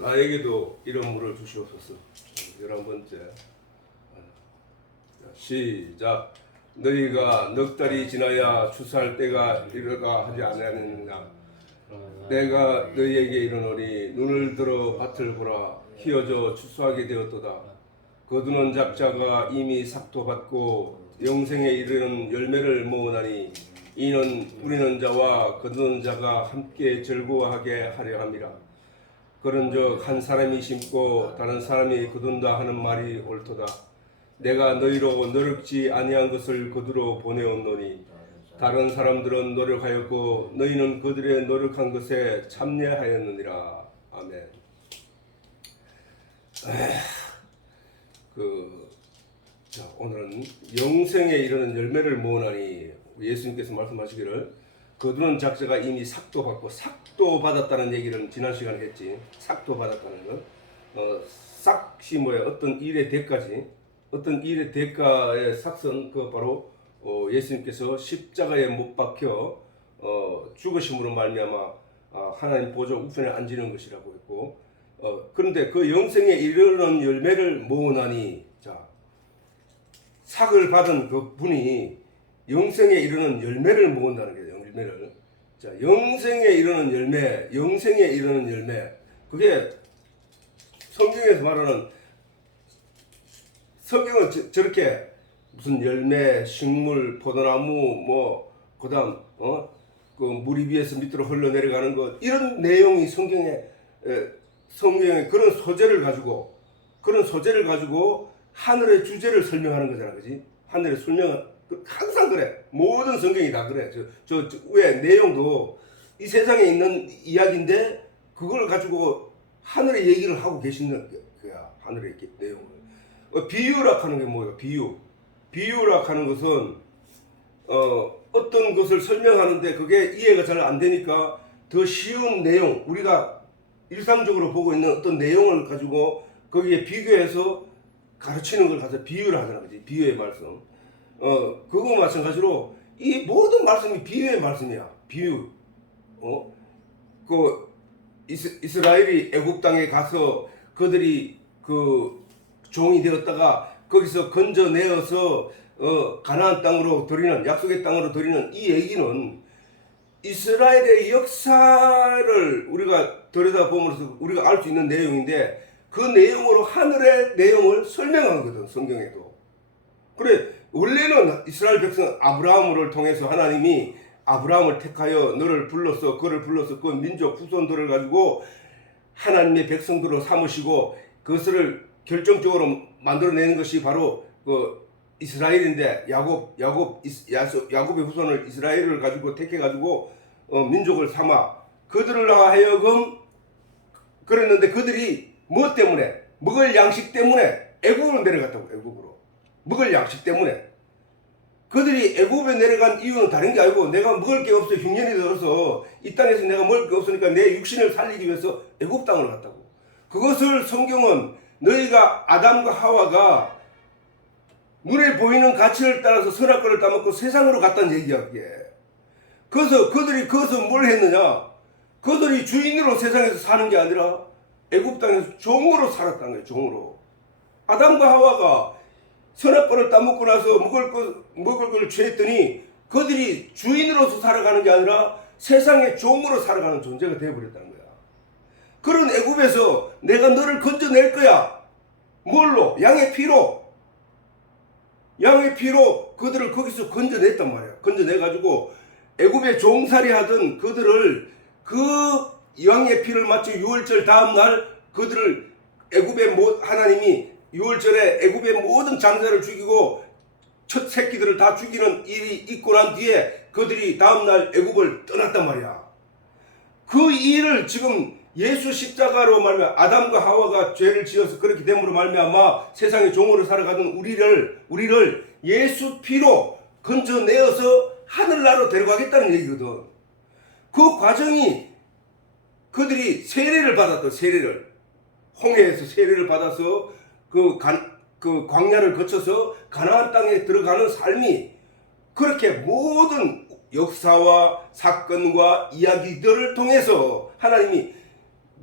나에게도 이런 물을 주시옵소서. 11번째. 시작. 너희가 넉 달이 지나야 추수할 때가 이르가 하지 아니하느냐. 내가 너희에게 이르노니 눈을 들어 밭을 보라. 희어져 추수하게 되었도다. 거두는 작자가 이미 삭도 받고 영생에 이르는 열매를 모으나니 이는 뿌리는 자와 거두는 자가 함께 즐거워하게 하려 함이라. 그런즉 한 사람이 심고 다른 사람이 거둔다 하는 말이 옳도다. 내가 너희로 노력지 아니한 것을 거두러 보내었노니 다른 사람들은 노력하였고 너희는 그들의 노력한 것에 참여하였느니라. 아멘. 자, 오늘은 영생에 이르는 열매를 모으나니 예수님께서 말씀하시기를 거두는 작자가 이미 삭도 받고 삭도 받았다는 얘기를 지난 시간에 했지. 삭도 받았다는 것. 삭이 뭐야? 어떤 일의 대가지. 어떤 일의 대가의 삭은 그 바로 예수님께서 십자가에 못 박혀 죽으심으로 말미암아 하나님 보좌 우편에 앉는 것이라고 했고, 그런데 그 영생에 이르는 열매를 모으나니, 자, 삭을 받은 그 분이 영생에 이르는 열매를 모은다는 거예요. 열매를. 자, 영생에 이르는 열매, 영생에 이르는 열매. 그게 성경에서 말하는, 성경은 저렇게 무슨 열매, 식물, 포도나무, 뭐 그다음 그 물 위에서 밑으로 흘러내려가는 것, 이런 내용이 성경에 그런 소재를 가지고 하늘의 주제를 설명하는 거잖아, 그지? 하늘의 설명 항상 그래. 모든 성경이 다 그래. 저 왜 내용도 이 세상에 있는 이야기인데 그걸 가지고 하늘의 얘기를 하고 계시는 거야. 하늘의 내용을. 비유라 하는 게 뭐예요? 비유라 하는 것은 어떤 것을 설명하는데 그게 이해가 잘 안 되니까 더 쉬운 내용, 우리가 일상적으로 보고 있는 어떤 내용을 가지고 거기에 비교해서 가르치는 걸 가서 비유라 하잖아, 그지? 비유의 말씀. 그거 마찬가지로 이 모든 말씀이 비유의 말씀이야. 비유. 그 이스라엘이 애굽 땅에 가서 그들이 그 종이 되었다가 거기서 건져내어서 가나안 땅으로 들이는, 약속의 땅으로 들이는 이 얘기는 이스라엘의 역사를 우리가 들여다보면서 우리가 알 수 있는 내용인데 그 내용으로 하늘의 내용을 설명한 거든, 성경에도. 그래, 원래는 이스라엘 백성 아브라함을 통해서 하나님이 아브라함을 택하여 너를 불러서 그를 불러서 그 민족 후손들을 가지고 하나님의 백성들로 삼으시고 그것을 결정적으로 만들어내는 것이 바로 그 이스라엘인데, 야곱의 후손을 이스라엘을 가지고 택해가지고 민족을 삼아 그들을 하여금 그랬는데 그들이 뭐 때문에? 먹을 양식 때문에 애굽으로 내려갔다고. 애굽으로 먹을 양식 때문에. 그들이 애굽에 내려간 이유는 다른 게 아니고 내가 먹을 게 없어, 흉년이 들어서 이 땅에서 내가 먹을 게 없으니까 내 육신을 살리기 위해서 애굽 땅으로 갔다고. 그것을 성경은 너희가 아담과 하와가 눈에 보이는 가치를 따라서 선악과를 따먹고 세상으로 갔다는 얘기야, 그게. 그래서 그들이 거기서 뭘 했느냐? 그들이 주인으로 세상에서 사는 게 아니라 애굽 땅에서 종으로 살았다는 거예요, 종으로. 아담과 하와가 선악과를 따먹고 나서 먹을 걸 취했더니 그들이 주인으로서 살아가는 게 아니라 세상의 종으로 살아가는 존재가 되어버렸다는 거야. 그런 애굽에서 내가 너를 건져낼 거야. 뭘로? 양의 피로 그들을 거기서 건져냈단 말이야. 건져내가지고 애굽에 종살이 하던 그들을 그 양의 피를 맞춰 유월절 다음날 그들을 하나님이 유월절에 애굽의 모든 장자를 죽이고 첫 새끼들을 다 죽이는 일이 있고 난 뒤에 그들이 다음날 애굽을 떠났단 말이야. 그 일을 지금 예수 십자가로 말미암아 아담과 하와가 죄를 지어서 그렇게 됨으로 말미암아 세상의 종으로 살아가던 우리를 예수 피로 건져내어서 하늘나라로 데려가겠다는 얘기거든. 그 과정이 그들이 세례를 받았던, 홍해에서 세례를 받아서 그 광야를 거쳐서 가나안 땅에 들어가는 삶이 그렇게 모든 역사와 사건과 이야기들을 통해서 하나님이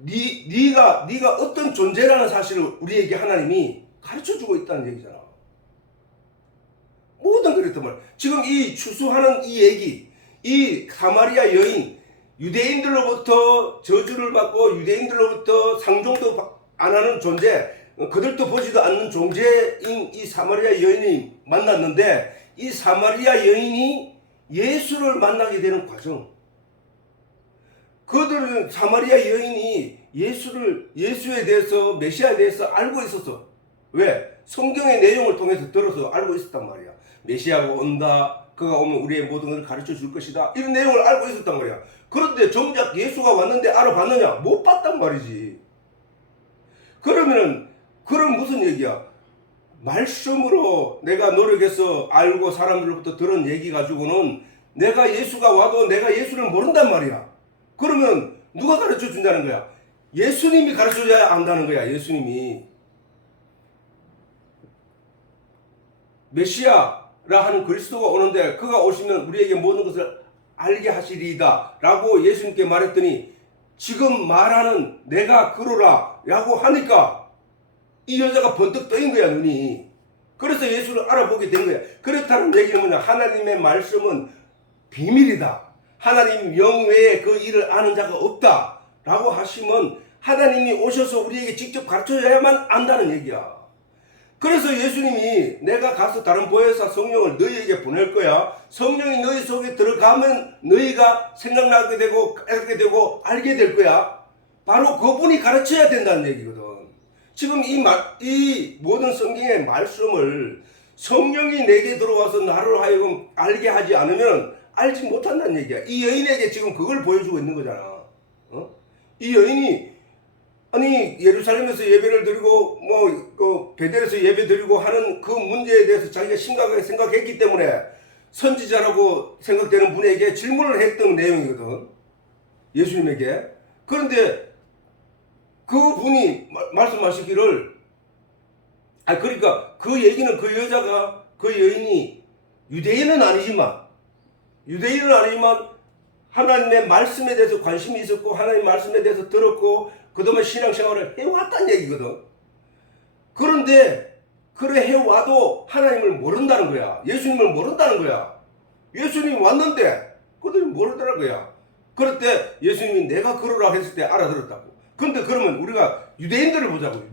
네가 어떤 존재라는 사실을 우리에게 하나님이 가르쳐주고 있다는 얘기잖아. 모든 그랬단 말이야. 지금 이 추수하는 이 얘기, 이 사마리아 여인, 유대인들로부터 저주를 받고 유대인들로부터 상종도 안 하는 존재, 그들도 보지도 않는 존재인 이 사마리아 여인이 만났는데, 이 사마리아 여인이 예수를 만나게 되는 과정. 그들은 사마리아 여인이 예수에 대해서, 메시아에 대해서 알고 있었어. 왜? 성경의 내용을 통해서 들어서 알고 있었단 말이야. 메시아가 온다. 그가 오면 우리의 모든 것을 가르쳐 줄 것이다. 이런 내용을 알고 있었단 말이야. 그런데 정작 예수가 왔는데 알아봤느냐? 못 봤단 말이지. 그러면은 그럼 무슨 얘기야? 말씀으로 내가 노력해서 알고 사람들로부터 들은 얘기 가지고는 내가 예수가 와도 내가 예수를 모른단 말이야. 그러면 누가 가르쳐 준다는 거야? 예수님이 가르쳐 줘야 안다는 거야. 예수님이. 메시아라 하는 그리스도가 오는데 그가 오시면 우리에게 모든 것을 알게 하시리이다 라고 예수님께 말했더니, 지금 말하는 내가 그러라 라고 하니까 이 여자가 번뜩 떠인 거야, 눈이. 그래서 예수를 알아보게 된 거야. 그렇다는 얘기는 뭐냐? 하나님의 말씀은 비밀이다. 하나님 영 외에 그 일을 아는 자가 없다 라고 하시면 하나님이 오셔서 우리에게 직접 가르쳐줘야만 안다는 얘기야. 그래서 예수님이 내가 가서 다른 보혜사 성령을 너희에게 보낼 거야. 성령이 너희 속에 들어가면 너희가 생각나게 되고 깨닫게 되고 알게 될 거야. 바로 그분이 가르쳐야 된다는 얘기거든. 지금 이 모든 성경의 말씀을 성령이 내게 들어와서 나를 하여금 알게 하지 않으면 알지 못한다는 얘기야. 이 여인에게 지금 그걸 보여주고 있는 거잖아. 이 여인이 아니 예루살렘에서 예배를 드리고 그 베델에서 예배 드리고 하는 그 문제에 대해서 자기가 심각하게 생각했기 때문에 선지자라고 생각되는 분에게 질문을 했던 내용이거든. 예수님에게. 그런데 그 분이 말씀하시기를, 그러니까 그 얘기는 그 여자가, 그 여인이 유대인은 아니지만 하나님의 말씀에 대해서 관심이 있었고 하나님의 말씀에 대해서 들었고 그동안 신앙생활을 해왔다는 얘기거든. 그런데 그래 해와도 하나님을 모른다는 거야. 예수님을 모른다는 거야. 예수님이 왔는데 그들이 모르더라고요. 그럴 때 예수님이 내가 그러라 했을 때 알아들었다고. 근데 그러면 우리가 유대인들을 보자고.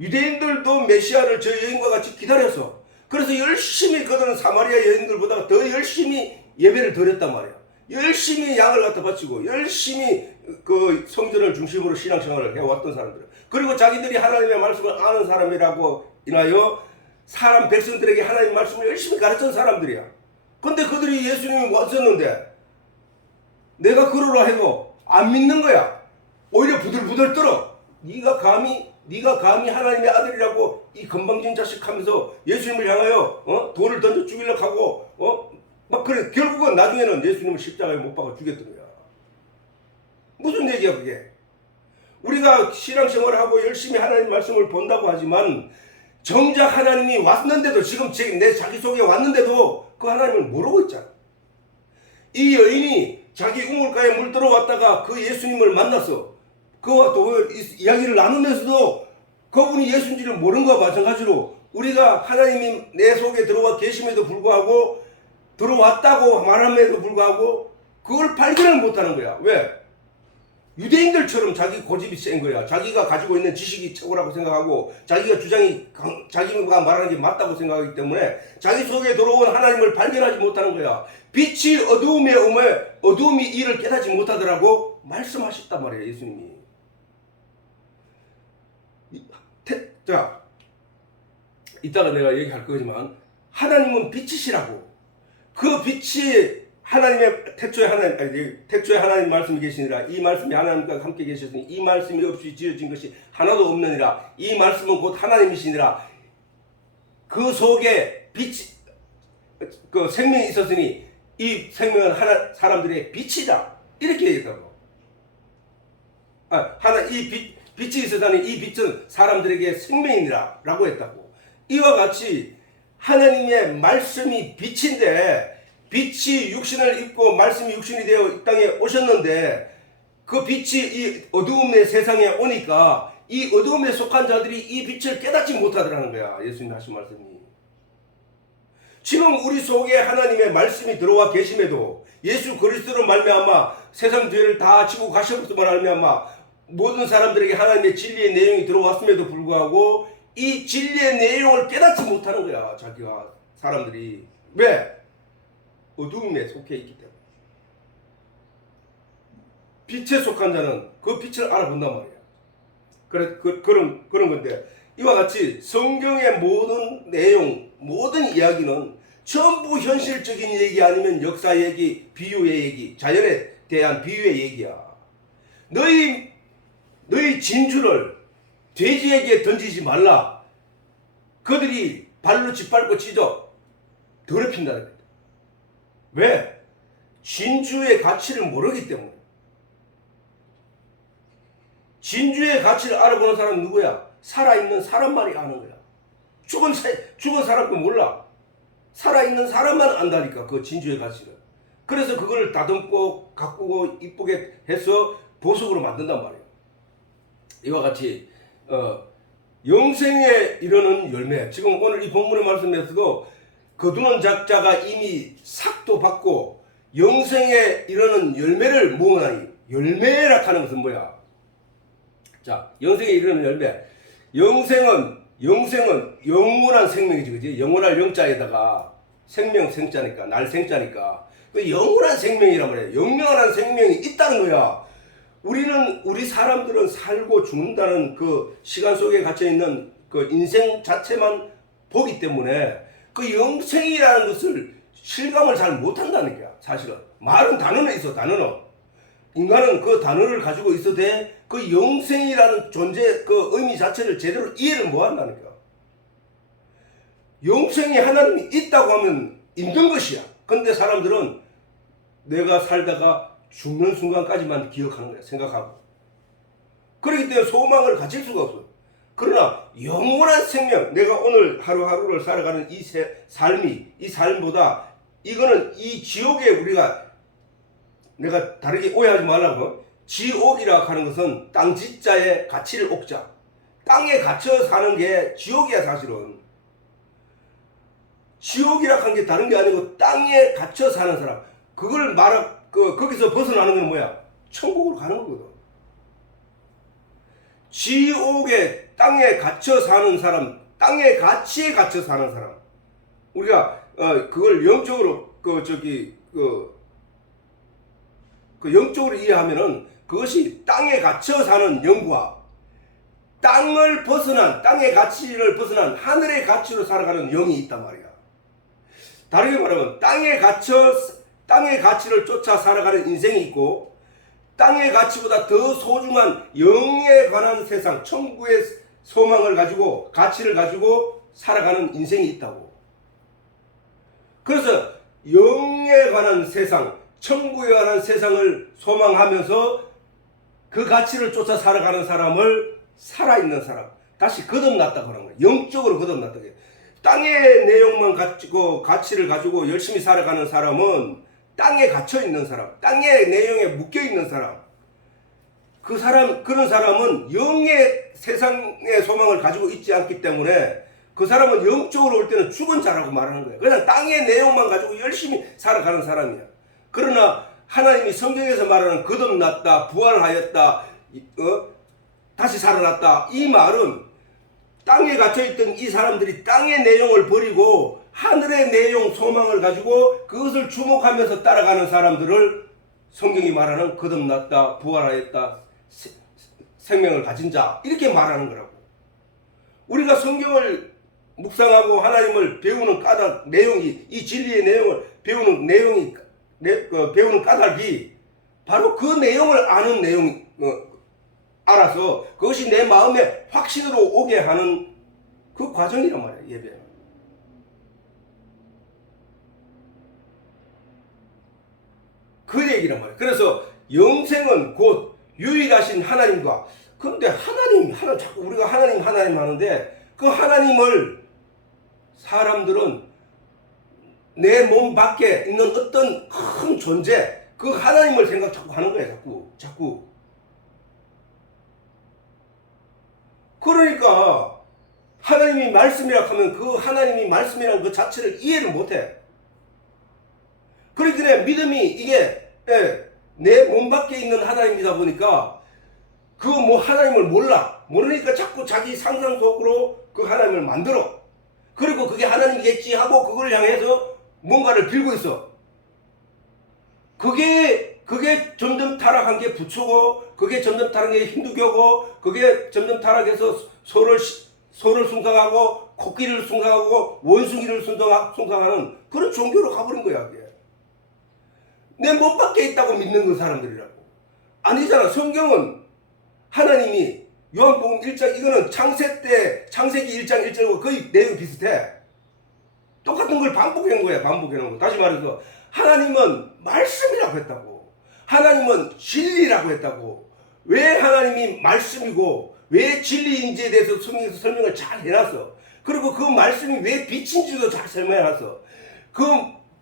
유대인들도 메시아를 저 여인과 같이 기다렸어. 그래서 열심히 그들은 사마리아 여인들보다 더 열심히 예배를 드렸단 말이야. 열심히 양을 갖다 바치고 열심히 그 성전을 중심으로 신앙생활을 해왔던 사람들. 그리고 자기들이 하나님의 말씀을 아는 사람이라고 인하여 사람 백성들에게 하나님의 말씀을 열심히 가르친 사람들이야. 근데 그들이 예수님이 왔었는데 내가 그러라 해도 안 믿는 거야. 오히려 부들부들 떨어. 네가 감히 하나님의 아들이라고 이 건방진 자식 하면서 예수님을 향하여 돌을 던져 죽이려고 하고 막 그래. 결국은 나중에는 예수님을 십자가에 못 박아 죽였던 거야. 무슨 얘기야 그게? 우리가 신앙생활을 하고 열심히 하나님 말씀을 본다고 하지만 정작 하나님이 왔는데도 지금 내 자기 속에 왔는데도 그 하나님을 모르고 있잖아. 이 여인이 자기 우물가에 물 들어왔다가 그 예수님을 만나서 그와 또 이야기를 나누면서도 그분이 예수인지를 모르는 것과 마찬가지로 우리가 하나님이 내 속에 들어와 계심에도 불구하고 들어왔다고 말함에도 불구하고 그걸 발견을 못하는 거야. 왜? 유대인들처럼 자기 고집이 센 거야. 자기가 가지고 있는 지식이 최고라고 생각하고 자기가 자기가 말하는 게 맞다고 생각하기 때문에 자기 속에 들어온 하나님을 발견하지 못하는 거야. 빛이 어두움에 오매 어두움이 이를 깨닫지 못하더라고 말씀하셨단 말이야. 예수님이. 자, 이따가 내가 얘기할 거지만 하나님은 빛이시라고. 그 빛이 하나님의 태초에 하나님 말씀이 계시니라. 이 말씀이 하나님과 함께 계셨으니 이 말씀이 없이 지어진 것이 하나도 없느니라. 이 말씀은 곧 하나님이시니라. 그 속에 빛, 그 생명이 있었으니 이 생명은 사람들의 빛이다. 이렇게 얘기했다고. 빛이 있었다니 이 빛은 사람들에게 생명이니라 라고 했다고. 이와 같이 하나님의 말씀이 빛인데 빛이 육신을 입고 말씀이 육신이 되어 이 땅에 오셨는데 그 빛이 이 어두움의 세상에 오니까 이 어두움에 속한 자들이 이 빛을 깨닫지 못하더라는 거야. 예수님 하신 말씀이. 지금 우리 속에 하나님의 말씀이 들어와 계심에도 예수 그리스도로 말미암아 세상 죄를 다 지고 가셨음을 말미암아 모든 사람들에게 하나님의 진리의 내용이 들어왔음에도 불구하고 이 진리의 내용을 깨닫지 못하는 거야. 자기가 사람들이. 왜? 어두움에 속해 있기 때문에. 빛에 속한 자는 그 빛을 알아본단 말이야. 그런 건데 이와 같이 성경의 모든 내용, 모든 이야기는 전부 현실적인 얘기 아니면 역사 얘기, 비유의 얘기, 자연에 대한 비유의 얘기야. 너희 진주를 돼지에게 던지지 말라. 그들이 발로 짓밟고 찢어 더럽힌다는 거야. 왜? 진주의 가치를 모르기 때문에. 진주의 가치를 알아보는 사람은 누구야? 살아있는 사람만이 아는 거야. 죽은 사람도 몰라. 살아있는 사람만 안다니까, 그 진주의 가치를. 그래서 그걸 다듬고 가꾸고 이쁘게 해서 보석으로 만든단 말이야. 이와 같이 영생에 이르는 열매. 지금 오늘 이 본문의 말씀에서도 거두는 작자가 이미 삭도 받고 영생에 이르는 열매를 모으나니, 열매라 하는 것은 뭐야? 자, 영생에 이르는 열매. 영생은 영원한 생명이지, 그지? 영원할 영자에다가 생명 생자니까, 날 생자니까. 그 영원한 생명이란 말이야. 영원한 생명이 있다는 거야. 우리 사람들은 살고 죽는다는 그 시간 속에 갇혀있는 그 인생 자체만 보기 때문에 그 영생이라는 것을 실감을 잘 못한다는 거야, 사실은. 말은 단어는 있어, 단어는. 인간은 그 단어를 가지고 있어도 돼. 그 영생이라는 존재, 그 의미 자체를 제대로 이해를 못 한다는 거야. 영생이 하나님이 있다고 하면 있는 것이야. 근데 사람들은 내가 살다가 죽는 순간까지만 기억하는 거야, 생각하고. 그렇기 때문에 소망을 가질 수가 없어. 그러나 영원한 생명, 내가 오늘 하루하루를 살아가는 이 삶보다 이거는 이 지옥에 내가 다르게 오해하지 말라고. 지옥이라고 하는 것은 땅짓자의 가치를 옥자. 땅에 갇혀 사는 게 지옥이야, 사실은. 지옥이라고 하는 게 다른 게 아니고 땅에 갇혀 사는 사람. 그걸 거기서 벗어나는 건 뭐야? 천국으로 가는 거거든. 지옥에 땅에 갇혀 사는 사람, 땅의 가치에 갇혀 사는 사람. 우리가 그걸 영적으로 영적으로 이해하면은 그것이 땅에 갇혀 사는 영과 땅의 가치를 벗어난 하늘의 가치로 살아가는 영이 있단 말이야. 다르게 말하면 땅의 가치를 쫓아 살아가는 인생이 있고, 땅의 가치보다 더 소중한 영에 관한 세상, 천국의 소망을 가지고, 가치를 가지고 살아가는 인생이 있다고. 그래서 영에 관한 세상, 천국에 관한 세상을 소망하면서 그 가치를 쫓아 살아가는 사람을 살아있는 사람, 다시 거듭났다고 하는 거예요. 영적으로 거듭났다고 해요. 땅의 내용만 가지고, 가치를 가지고 열심히 살아가는 사람은 땅에 갇혀 있는 사람, 땅의 내용에 묶여 있는 사람. 그런 사람은 영의 세상의 소망을 가지고 있지 않기 때문에 그 사람은 영적으로 올 때는 죽은 자라고 말하는 거예요. 그냥 땅의 내용만 가지고 열심히 살아가는 사람이야. 그러나 하나님이 성경에서 말하는 거듭났다, 부활하였다, 다시 살아났다, 이 말은 땅에 갇혀있던 이 사람들이 땅의 내용을 버리고 하늘의 내용, 소망을 가지고 그것을 주목하면서 따라가는 사람들을 성경이 말하는 거듭났다, 부활하였다, 생명을 가진 자, 이렇게 말하는 거라고. 우리가 성경을 묵상하고 하나님을 배우는 까닭, 내용이, 이 진리의 내용을 배우는 까닭이 바로 그 내용을 아는 알아서 그것이 내 마음에 확신으로 오게 하는 그 과정이란 말이야, 예배. 그 얘기란 말이야. 그래서 영생은 곧 유일하신 하나님과, 그런데 자꾸 우리가 하나님 하는데 그 하나님을 사람들은 내 몸 밖에 있는 어떤 큰 존재, 그 하나님을 자꾸 하는 거야, 자꾸. 그러니까 하나님이 말씀이라 하면 그 하나님이 말씀이라는 그 자체를 이해를 못해. 그렇기 때문에 믿음이 이게 내 몸 밖에 있는 하나님이다 보니까 그 뭐 하나님을 모르니까 자꾸 자기 상상 속으로 그 하나님을 만들어. 그리고 그게 하나님이겠지 하고 그걸 향해서 뭔가를 빌고 있어. 그게 점점 타락한 게 부처고, 그게 점점 타락한 게 힌두교고, 그게 점점 타락해서 소를 숭상하고, 코끼리를 숭상하고, 원숭이를 숭상하는 그런 종교로 가버린 거야, 그게. 내 몸 밖에 있다고 믿는 그 사람들이라고. 아니잖아. 성경은 하나님이 요한복음 1장, 이거는 창세기 1장 1절과 거의 내용이 비슷해. 똑같은 걸 반복한 거야, 반복해놓은 거. 다시 말해서 하나님은 말씀이라고 했다고. 하나님은 진리라고 했다고. 왜 하나님이 말씀이고 왜 진리인지에 대해서 성경에서 설명을 잘 해놨어. 그리고 그 말씀이 왜 빛인지도 잘 설명해놨어. 그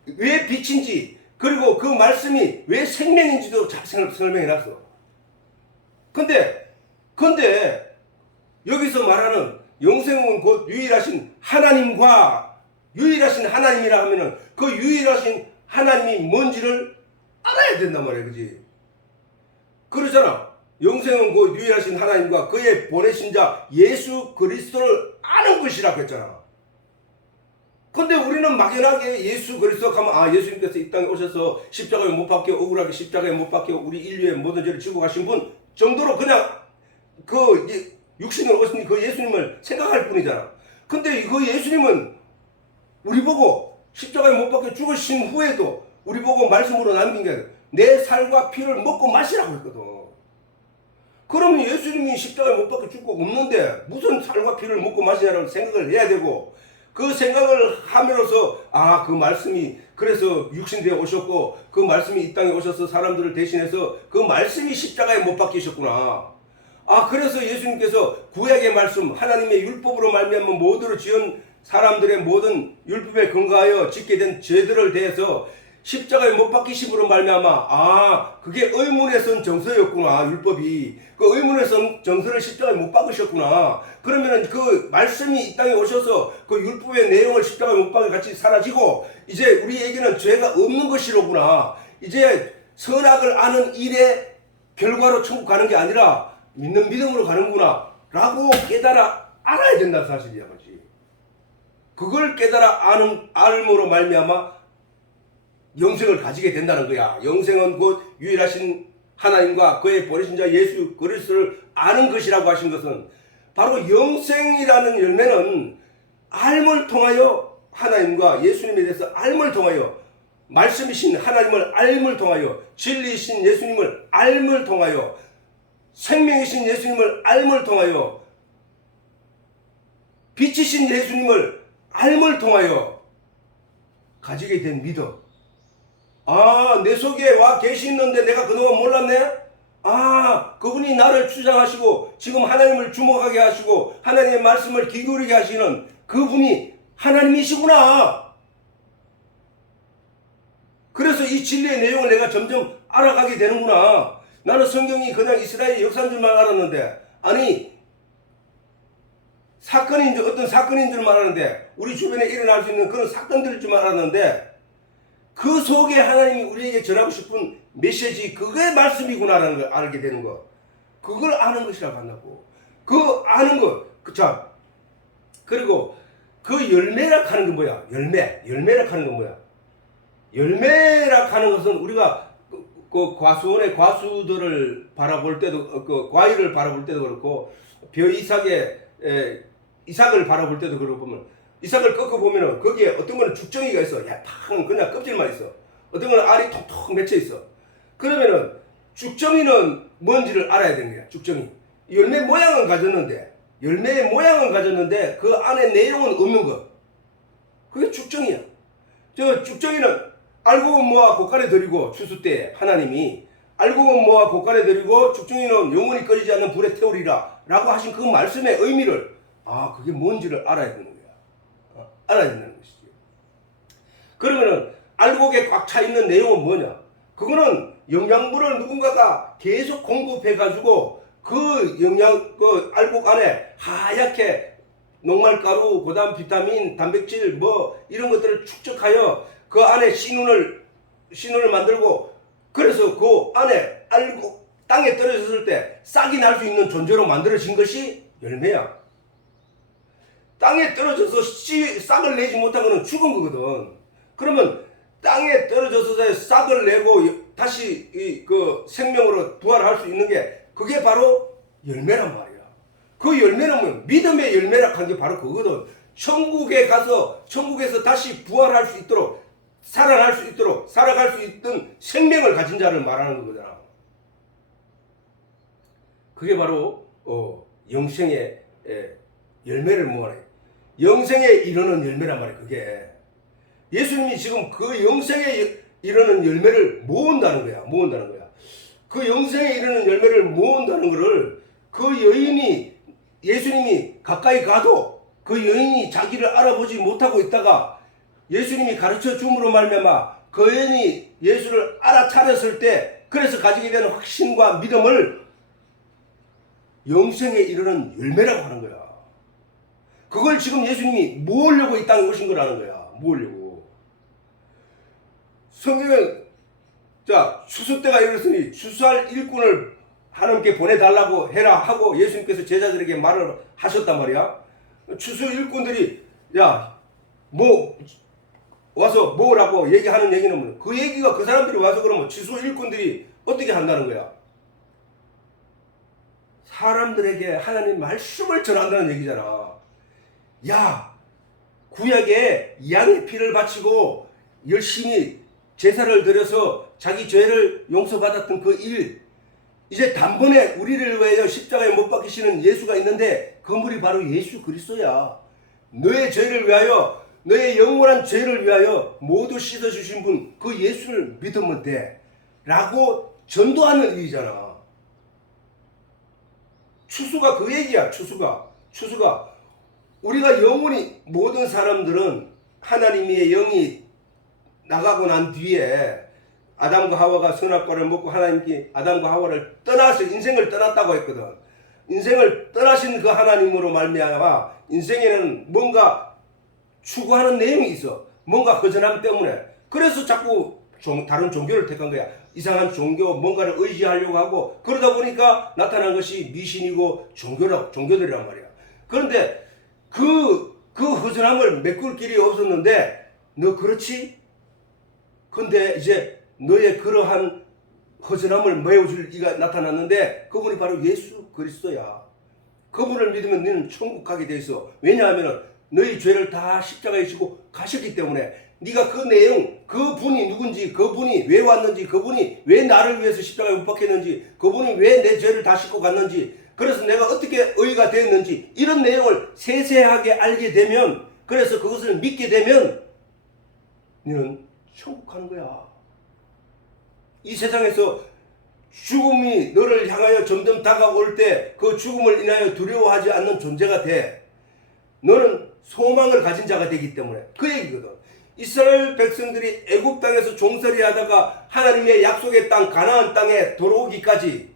왜 빛인지, 그리고 그 말씀이 왜 생명인지도 잘 설명해놨어. 근데 여기서 말하는 영생은 곧 유일하신 하나님과 유일하신 하나님이라 하면은 그 유일하신 하나님이 뭔지를 알아야 된단 말이야, 그지? 그러잖아. 영생은 곧 유일하신 하나님과 그의 보내신 자 예수 그리스도를 아는 것이라고 했잖아. 근데 우리는 막연하게 예수 그리스도 하면 예수님께서 이 땅에 오셔서 십자가에 못 박혀 억울하게 십자가에 못 박혀 우리 인류의 모든 죄를 지고 가신 분 정도로 그냥 그 육신으로 오신 그 예수님을 생각할 뿐이잖아. 근데 그 예수님은 우리 보고 십자가에 못 박혀 죽으신 후에도 우리 보고 말씀으로 남긴 게 내 살과 피를 먹고 마시라고 했거든. 그러면 예수님이 십자가에 못 박혀 죽고 없는데 무슨 살과 피를 먹고 마시냐라고 생각을 해야 되고, 그 생각을 함으로써 그 말씀이 그래서 육신되어 오셨고 그 말씀이 이 땅에 오셔서 사람들을 대신해서 그 말씀이 십자가에 못 박히셨구나. 그래서 예수님께서 구약의 말씀 하나님의 율법으로 말미암아 모두를 지은 사람들의 모든 율법에 근거하여 짓게 된 죄들을 대해서 십자가에 못 박히심으로 말미암아 그게 의문에 선 정서였구나. 율법이 그 의문에 선 정서를 십자가에 못 박으셨구나. 그러면은 그 말씀이 이 땅에 오셔서 그 율법의 내용을 십자가에 못 박혀 같이 사라지고 이제 우리에게는 죄가 없는 것이로구나. 이제 선악을 아는 일의 결과로 천국 가는 게 아니라 믿는 믿음으로 가는구나 라고 깨달아 알아야 된다는 사실이야. 그렇지? 그걸 깨달아 알므로 말미암아 영생을 가지게 된다는 거야. 영생은 곧 유일하신 하나님과 그의 보내신 자 예수 그리스도를 아는 것이라고 하신 것은 바로 영생이라는 열매는 알을 통하여 하나님과 예수님에 대해서 알을 통하여 말씀이신 하나님을 알을 통하여 진리이신 예수님을 알을 통하여 생명이신 예수님을 알을 통하여 빛이신 예수님을 알을 통하여 가지게 된 믿음. 내 속에 와 계시는데 내가 그동안 몰랐네? 그분이 나를 주장하시고 지금 하나님을 주목하게 하시고 하나님의 말씀을 귀 기울이게 하시는 그분이 하나님이시구나. 그래서 이 진리의 내용을 내가 점점 알아가게 되는구나. 나는 성경이 그냥 이스라엘의 역사인 줄만 알았는데 어떤 사건인 줄만 알았는데 우리 주변에 일어날 수 있는 그런 사건들일 줄만 알았는데 그 속에 하나님이 우리에게 전하고 싶은 메시지, 그게 말씀이구나라는 걸 알게 되는 거. 그걸 아는 것이라고 한다고. 그 아는 것. 자, 그리고 그 열매라 하는 게 뭐야? 열매라 하는 건 뭐야? 열매라 하는 것은 우리가 그 과수원의 과수들을 바라볼 때도, 그 과일을 바라볼 때도 그렇고, 이삭을 바라볼 때도 그렇고 보면, 이삭을 꺾어 보면은 거기에 어떤 거는 죽정이가 있어. 그냥 껍질만 있어. 어떤 거는 알이 톡톡 맺혀 있어. 그러면은 죽정이는 뭔지를 알아야 되는 거야. 죽정이. 열매의 모양은 가졌는데 그 안에 내용은 없는 거. 그게 죽정이야. 저 죽정이는 알고 보면 모아 곳간에 들이고 추수 때 하나님이 알고 보면 모아 곳간에 들이고 죽정이는 영원히 꺼지지 않는 불에 태우리라 라고 하신 그 말씀의 의미를 그게 뭔지를 알아야 되는 거야. 알아야 된다는 것이죠. 그러면은 알곡에 꽉 차 있는 내용은 뭐냐? 그거는 영양분을 누군가가 계속 공급해 가지고 그 영양 그 알곡 안에 하얗게 녹말가루, 그다음 비타민, 단백질 뭐 이런 것들을 축적하여 그 안에 씨눈을 만들고, 그래서 그 안에 알곡 땅에 떨어졌을 때 싹이 날 수 있는 존재로 만들어진 것이 열매야. 땅에 떨어져서 싹을 내지 못한 것은 죽은 거거든. 그러면 땅에 떨어져서 싹을 내고 다시 그 생명으로 부활할 수 있는 게 그게 바로 열매란 말이야. 그 열매는 뭐 믿음의 열매라 한 게 바로 그거거든. 천국에 가서 천국에서 다시 부활할 수 있도록, 살아날 수 있도록, 살아갈 수 있던 생명을 가진 자를 말하는 거잖아. 그게 바로 영생의 열매를 모아내. 영생에 이르는 열매란 말이야. 그게 예수님이 지금 그 영생에 이르는 열매를 모은다는 거야. 모은다는 거야. 그 영생에 이르는 열매를 모은다는 거를 그 여인이, 예수님이 가까이 가도 그 여인이 자기를 알아보지 못하고 있다가 예수님이 가르쳐 줌으로 말미암아 그 여인이 예수를 알아차렸을 때, 그래서 가지게 되는 확신과 믿음을 영생에 이르는 열매라고 하는 거야. 그걸 지금 예수님이 모으려고 이 땅에 오신 거라는 거야. 모으려고. 성경은 자, 추수 때가 이르렀으니 추수할 일꾼을 하나님께 보내달라고 해라 하고 예수님께서 제자들에게 말을 하셨단 말이야. 추수 일꾼들이 야, 뭐 와서 뭐라고 얘기하는 얘기는 뭐, 그 얘기가 그 사람들이 와서 그러면 추수 일꾼들이 어떻게 한다는 거야? 사람들에게 하나님 말씀을 전한다는 얘기잖아. 야, 구약에 양의 피를 바치고 열심히 제사를 드려서 자기 죄를 용서받았던 그 일, 이제 단번에 우리를 위하여 십자가에 못 박히시는 예수가 있는데 그 분이 바로 예수 그리스도야. 너의 죄를 위하여, 너의 영원한 죄를 위하여 모두 씻어주신 분, 그 예수를 믿으면 돼 라고 전도하는 일이잖아. 추수가 그 얘기야. 추수가 우리가 영원히, 모든 사람들은 하나님의 영이 나가고 난 뒤에 아담과 하와가 선악과를 먹고 하나님께 아담과 하와를 떠나서 인생을 떠났다고 했거든. 인생을 떠나신 그 하나님으로 말미암아 인생에는 뭔가 추구하는 내용이 있어. 뭔가 허전함 때문에. 그래서 자꾸 다른 종교를 택한 거야. 이상한 종교, 뭔가를 의지하려고 하고, 그러다 보니까 나타난 것이 미신이고 종교들이란 말이야. 그런데 그 허전함을 메꿀 길이 없었는데, 너 그렇지? 근데 이제 너의 그러한 허전함을 메워줄 이가 나타났는데, 그분이 바로 예수 그리스도야. 그분을 믿으면 너는 천국 가게 돼 있어. 왜냐하면 너희 죄를 다 십자가에 지고 가셨기 때문에. 네가 그 내용, 그분이 누군지, 그분이 왜 왔는지, 그분이 왜 나를 위해서 십자가에 못 박혔는지, 그분이 왜 내 죄를 다 씻고 갔는지, 그래서 내가 어떻게 의가 되었는지, 이런 내용을 세세하게 알게 되면, 그래서 그것을 믿게 되면 너는 천국 가는 거야. 이 세상에서 죽음이 너를 향하여 점점 다가올 때 그 죽음을 인하여 두려워하지 않는 존재가 돼. 너는 소망을 가진 자가 되기 때문에. 그 얘기거든. 이스라엘 백성들이 애굽 땅에서 종살이 하다가 하나님의 약속의 땅 가나안 땅에 들어오기까지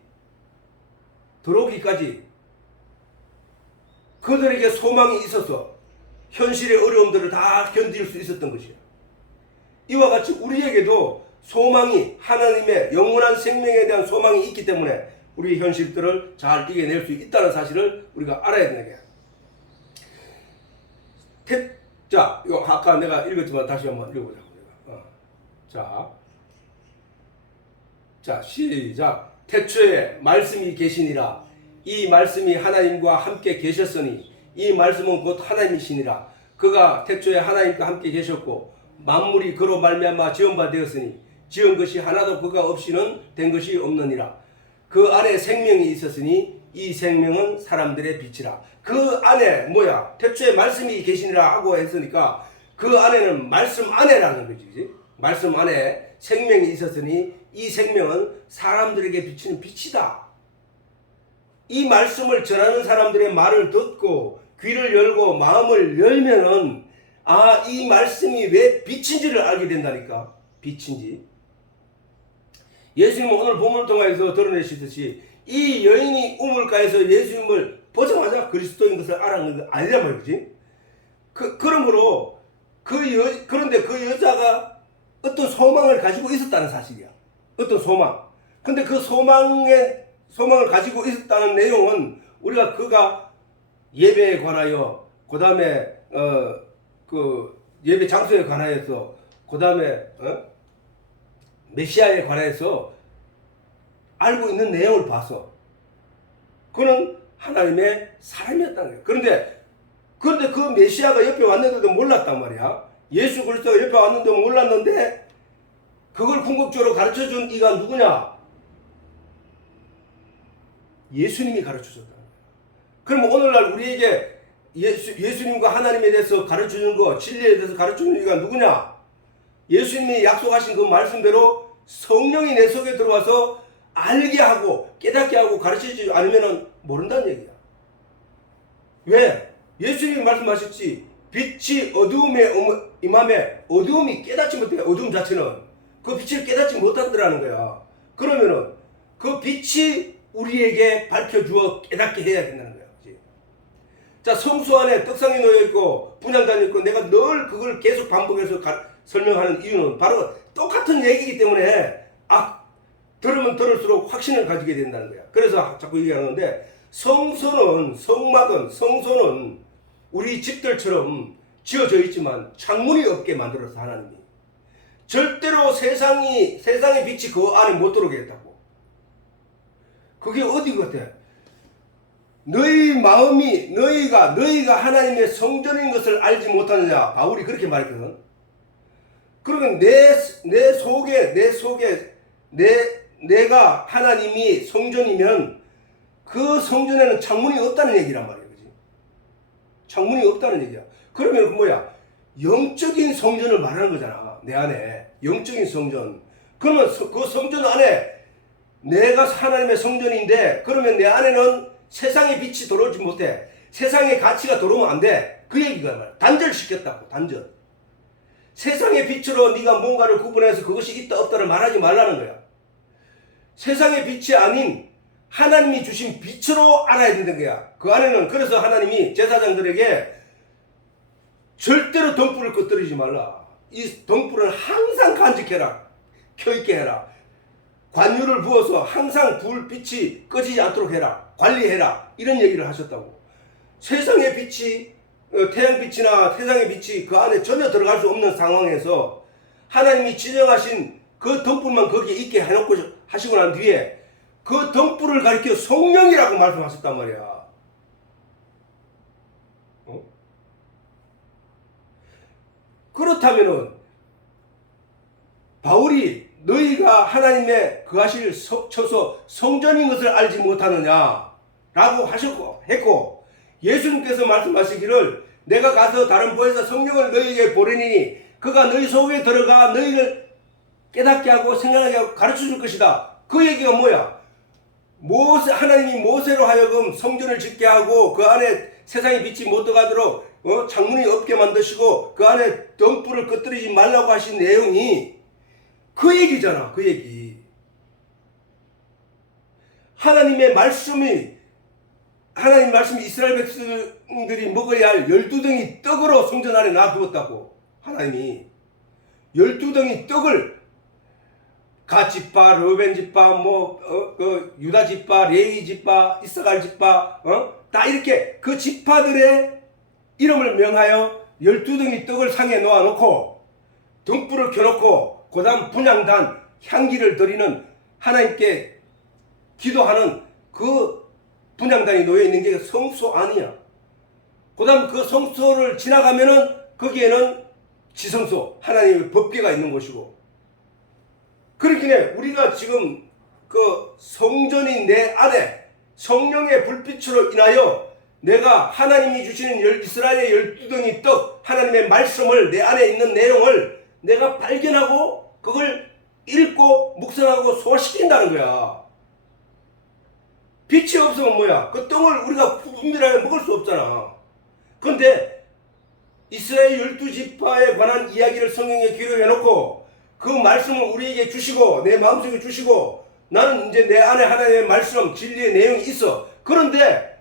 그들에게 소망이 있어서 현실의 어려움들을 다 견딜 수 있었던 것이야. 이와 같이 우리에게도 소망이, 하나님의 영원한 생명에 대한 소망이 있기 때문에 우리 현실들을 잘 이겨낼 수 있다는 사실을 우리가 알아야 되는 거야. 자, 이거 아까 내가 읽었지만 다시 한번 읽어보자고. 자, 시작. 태초에 말씀이 계시니라. 이 말씀이 하나님과 함께 계셨으니 이 말씀은 곧 하나님이시니라. 그가 태초에 하나님과 함께 계셨고 만물이 그로 말미암아 지은 바 되었으니 지은 것이 하나도 그가 없이는 된 것이 없느니라. 그 안에 생명이 있었으니 이 생명은 사람들의 빛이라. 그 안에 뭐야? 태초에 말씀이 계시니라 하고 했으니까 그 안에는 말씀 안에라는 거지. 말씀 안에 생명이 있었으니 이 생명은 사람들에게 비치는 빛이다. 이 말씀을 전하는 사람들의 말을 듣고 귀를 열고 마음을 열면은 이 말씀이 왜 빛인지를 알게 된다니까. 빛인지. 예수님은 오늘 본문을 통해서 드러내시듯이 이 여인이 우물가에서 예수님을 보자마자 그리스도인 것을 알았는 거 아니란 말이지. 그러므로 그런데 그 여자가 어떤 소망을 가지고 있었다는 사실이야. 어떤 소망. 근데 그 소망을 가지고 있었다는 내용은 우리가 그가 예배에 관하여, 그 다음에 그 예배 장소에 관하여서, 그 다음에 메시아에 관해서 알고 있는 내용을 봐서 그는 하나님의 사람이었다는 거예요. 그런데 그 메시아가 옆에 왔는데도 몰랐단 말이야. 예수 그리스도가 옆에 왔는데도 몰랐는데 그걸 궁극적으로 가르쳐준 이가 누구냐? 예수님이 가르쳐줬다는 거예요. 그럼 오늘날 우리에게 예수님과 하나님에 대해서 가르쳐주는 거, 진리에 대해서 가르쳐주는 이가 누구냐? 예수님이 약속하신 그 말씀대로 성령이 내 속에 들어와서 알게 하고 깨닫게 하고 가르치지 않으면 모른다는 얘기야. 왜? 예수님이 말씀하셨지. 빛이 어두움에 임함에 어두움이 깨닫지 못해. 어두움 자체는 그 빛을 깨닫지 못한다는 거야. 그러면은 그 빛이 우리에게 밝혀주어 깨닫게 해야 된다는 거야. 그치? 자, 성수 안에 떡상이 놓여있고 분향단이 있고 내가 늘 그걸 계속 반복해서 설명하는 이유는 바로 똑같은 얘기이기 때문에 들으면 들을수록 확신을 가지게 된다는 거야. 그래서 자꾸 얘기하는데 성소는 우리 집들처럼 지어져 있지만 창문이 없게 만들어서 하나님이 절대로 세상의 빛이 그 안에 못 들어오게 했다고. 그게 어디 같아? 너희 마음이 너희가 하나님의 성전인 것을 알지 못하느냐. 바울이 그렇게 말했거든. 그러면 내 속에 내가 하나님이 성전이면 그 성전에는 창문이 없다는 얘기란 말이야. 그지? 창문이 없다는 얘기야. 그러면 뭐야? 영적인 성전을 말하는 거잖아. 내 안에. 영적인 성전. 그러면 그 성전 안에 내가 하나님의 성전인데 그러면 내 안에는 세상의 빛이 들어오지 못해. 세상의 가치가 들어오면 안 돼. 그 얘기가 말이야. 단절시켰다고. 단절. 세상의 빛으로 네가 뭔가를 구분해서 그것이 있다 없다를 말하지 말라는 거야. 세상의 빛이 아닌 하나님이 주신 빛으로 알아야 되는 거야. 그 안에는 그래서 하나님이 제사장들에게 절대로 등불을 꺼뜨리지 말라. 이 등불은 항상 간직해라. 켜있게 해라. 관유를 부어서 항상 불빛이 꺼지지 않도록 해라. 관리해라. 이런 얘기를 하셨다고. 세상의 빛이 태양빛이나 세상의 빛이 그 안에 전혀 들어갈 수 없는 상황에서 하나님이 지정하신 그 등불만 거기에 있게 해놓고 하시고 난 뒤에 그 등불을 가리켜 성령이라고 말씀하셨단 말이야. 그렇다면은 바울이 너희가 하나님의 거하실 처소 성전인 것을 알지 못하느냐 라고 했고 예수님께서 말씀하시기를 내가 가서 다른 보혜사 성령을 너희에게 보내니 그가 너희 속에 들어가 너희를 깨닫게 하고 생각하게 하고 가르쳐 줄 것이다. 그 얘기가 뭐야? 하나님이 모세로 하여금 성전을 짓게 하고 그 안에 세상의 빛이 못 들어가도록 창문이 없게 만드시고 그 안에 등불을 꺼뜨리지 말라고 하신 내용이 그 얘기잖아. 그 얘기. 하나님 말씀이 이스라엘 백성들이 먹어야 할 12덩이 떡으로 성전 안에 놔두었다고. 하나님이 12덩이 떡을 갓지파, 르벤지파, 유다 지파, 레위 지파, 이스라엘 지파, 다 이렇게 그 지파들의 이름을 명하여 12덩이 떡을 상에 놓아놓고 등불을 켜놓고 그 다음 분향단 향기를 드리는 하나님께 기도하는 그 분향단이 놓여있는 게 성소 아니야. 그 다음 그 성소를 지나가면은 거기에는 지성소, 하나님의 법궤가 있는 곳이고. 그렇긴 해. 우리가 지금 그 성전인 내 안에 성령의 불빛으로 인하여 내가 하나님이 주시는 이스라엘의 12덩이 떡, 하나님의 말씀을 내 안에 있는 내용을 내가 발견하고 그걸 읽고 묵상하고 소화시킨다는 거야. 빛이 없으면 뭐야? 그 떡을 우리가 분별하게 먹을 수 없잖아. 그런데 이스라엘 12지파에 관한 이야기를 성경에 기록해놓고 그 말씀을 우리에게 주시고 내 마음속에 주시고 나는 이제 내 안에 하나님의 말씀, 진리의 내용이 있어. 그런데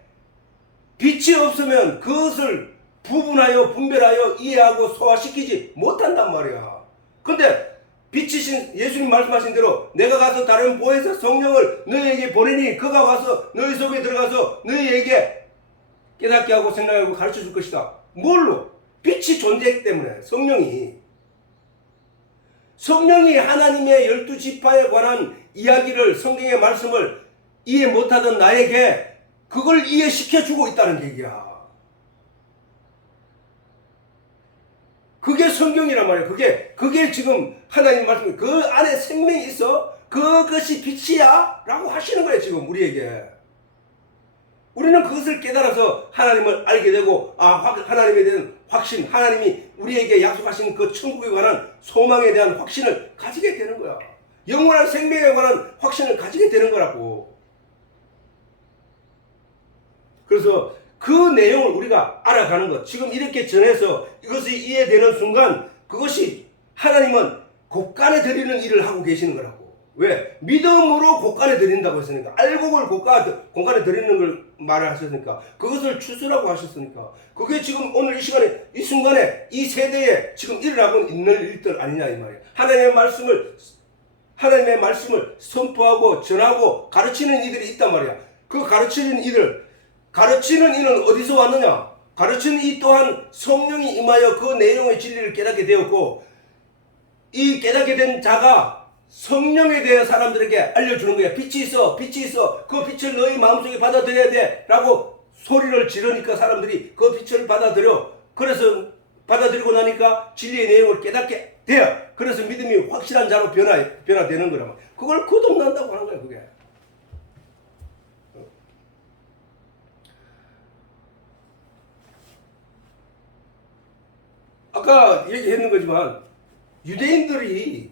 빛이 없으면 그것을 구분하여 분별하여 이해하고 소화시키지 못한단 말이야. 근데 빛이신 예수님 말씀하신 대로 내가 가서 다른 보혜사 성령을 너희에게 보내니 그가 와서 너희 속에 들어가서 너희에게 깨닫게 하고 생각하고 가르쳐 줄 것이다. 뭘로? 빛이 존재했기 때문에. 성령이 하나님의 12지파에 관한 이야기를, 성경의 말씀을 이해 못하던 나에게 그걸 이해시켜주고 있다는 얘기야. 그게 성경이란 말이야. 그게 지금 하나님 말씀, 그 안에 생명이 있어. 그것이 빛이야. 라고 하시는 거예요, 지금 우리에게. 우리는 그것을 깨달아서 하나님을 알게 되고, 하나님에 대한 확신, 하나님이 우리에게 약속하신 그 천국에 관한 소망에 대한 확신을 가지게 되는 거야. 영원한 생명에 관한 확신을 가지게 되는 거라고. 그래서 그 내용을 우리가 알아가는 것, 지금 이렇게 전해서 이것이 이해되는 순간 그것이 하나님은 곳간에 드리는 일을 하고 계시는 거라고. 왜? 믿음으로 곳간에 드린다고 했으니까. 알고 그걸 곳간에 드리는 걸 말을 하셨으니까. 그것을 추수라고 하셨으니까. 그게 지금 오늘 이 시간에, 이 순간에, 이 세대에 지금 일어나고 있는 일들 아니냐 이 말이에요. 하나님의 말씀을 선포하고 전하고 가르치는 이들이 있단 말이야. 그 가르치는 이는 어디서 왔느냐? 가르치는 이 또한 성령이 임하여 그 내용의 진리를 깨닫게 되었고, 이 깨닫게 된 자가 성령에 대해 사람들에게 알려주는 거야. 빛이 있어. 그 빛을 너희 마음속에 받아들여야 돼. 라고 소리를 지르니까 사람들이 그 빛을 받아들여. 그래서 받아들이고 나니까 진리의 내용을 깨닫게 돼요. 그래서 믿음이 확실한 자로 변화되는 거란 말이야. 그걸 거듭난다고 하는 거야, 그게. 아까 얘기했는 거지만 유대인들이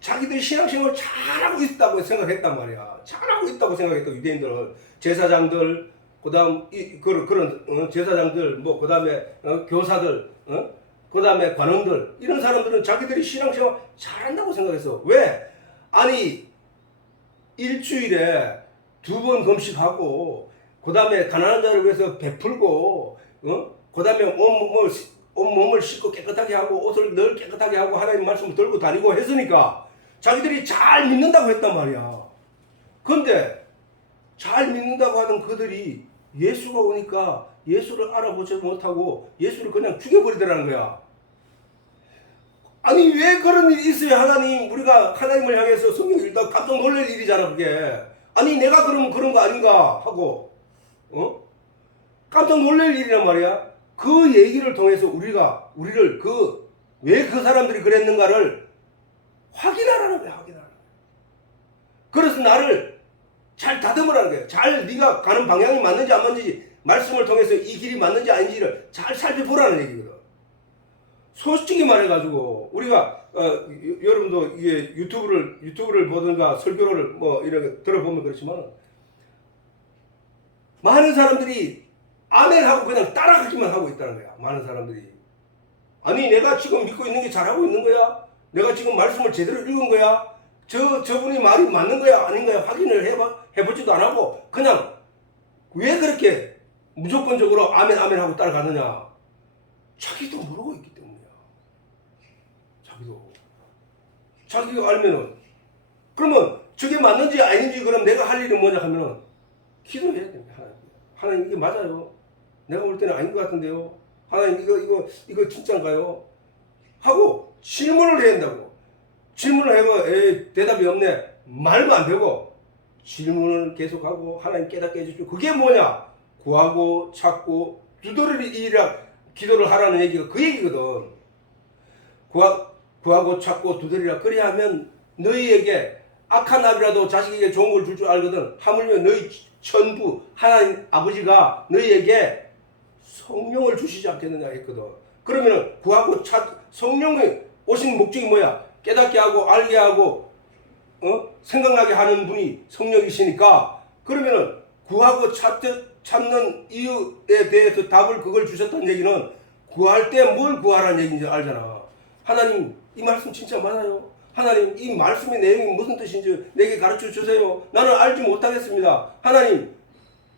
자기들이 신앙생활을 잘하고 있다고 생각했단 말이야. 잘하고 있다고 생각했다. 유대인들은 제사장들, 그다음 그런 제사장들, 뭐 그다음에 교사들, 그다음에 관원들, 이런 사람들은 자기들이 신앙생활 잘한다고 생각했어. 왜? 아니 일주일에 2번 금식하고, 그다음에 가난한 자를 위해서 베풀고, 그다음에 온몸을 씻고 깨끗하게 하고 옷을 늘 깨끗하게 하고 하나님 말씀을 들고 다니고 했으니까 자기들이 잘 믿는다고 했단 말이야. 근데 잘 믿는다고 하던 그들이 예수가 오니까 예수를 알아보지 못하고 예수를 그냥 죽여버리더라는 거야. 아니 왜 그런 일이 있어요? 우리가 하나님을 향해서 성경 읽다가 깜짝 놀랄 일이잖아 그게. 아니 내가 그러면 그런 거 아닌가 하고 깜짝 놀랄 일이란 말이야. 그 얘기를 통해서 우리를 왜 그 사람들이 그랬는가를 확인하라는 거야, 확인하라는 거야. 그래서 나를 잘 다듬으라는 거야. 잘 네가 가는 방향이 맞는지 안 맞는지, 말씀을 통해서 이 길이 맞는지 아닌지를 잘 살펴보라는 얘기거든. 솔직히 말해가지고 우리가 여러분도 이게 유튜브를 보든가 설교를 뭐 이렇게 들어보면 그렇지만 많은 사람들이 아멘하고 그냥 따라가기만 하고 있다는 거야. 많은 사람들이. 아니 내가 지금 믿고 있는 게 잘하고 있는 거야? 내가 지금 말씀을 제대로 읽은 거야? 저분이 말이 맞는 거야? 아닌 거야? 확인을 해보지도 안 하고 그냥 왜 그렇게 무조건적으로 아멘 하고 따라가느냐? 자기도 모르고 있기 때문이야. 자기가 알면은, 그러면 저게 맞는지 아닌지 그럼 내가 할 일은 뭐냐 하면은 기도해야 됩니다. 하나님 이게 맞아요? 내가 볼 때는 아닌 것 같은데요. 하나님 이거 진짜인가요? 하고 질문을 해야 한다고. 질문을 해봐. 대답이 없네. 말도 안 되고 질문을 계속하고 하나님 깨닫게 해주시고, 그게 뭐냐? 구하고 찾고 두드리라 기도를 하라는 얘기가 그 얘기거든. 구하고 찾고 두드리라. 그래야 하면 너희에게 악한 나비라도 자식에게 좋은 걸 줄 알거든. 하물며 너희 천부 하나님 아버지가 너희에게 성령을 주시지 않겠느냐 했거든. 그러면은 구하고 성령이 오신 목적이 뭐야? 깨닫게 하고 알게 하고 생각나게 하는 분이 성령이시니까, 그러면은 구하고 찾는 이유에 대해서 답을 그걸 주셨다는 얘기는 구할 때 뭘 구하라는 얘기인지 알잖아. 하나님 이 말씀 진짜 맞아요? 하나님, 이 말씀의 내용이 무슨 뜻인지 내게 가르쳐 주세요. 나는 알지 못하겠습니다. 하나님,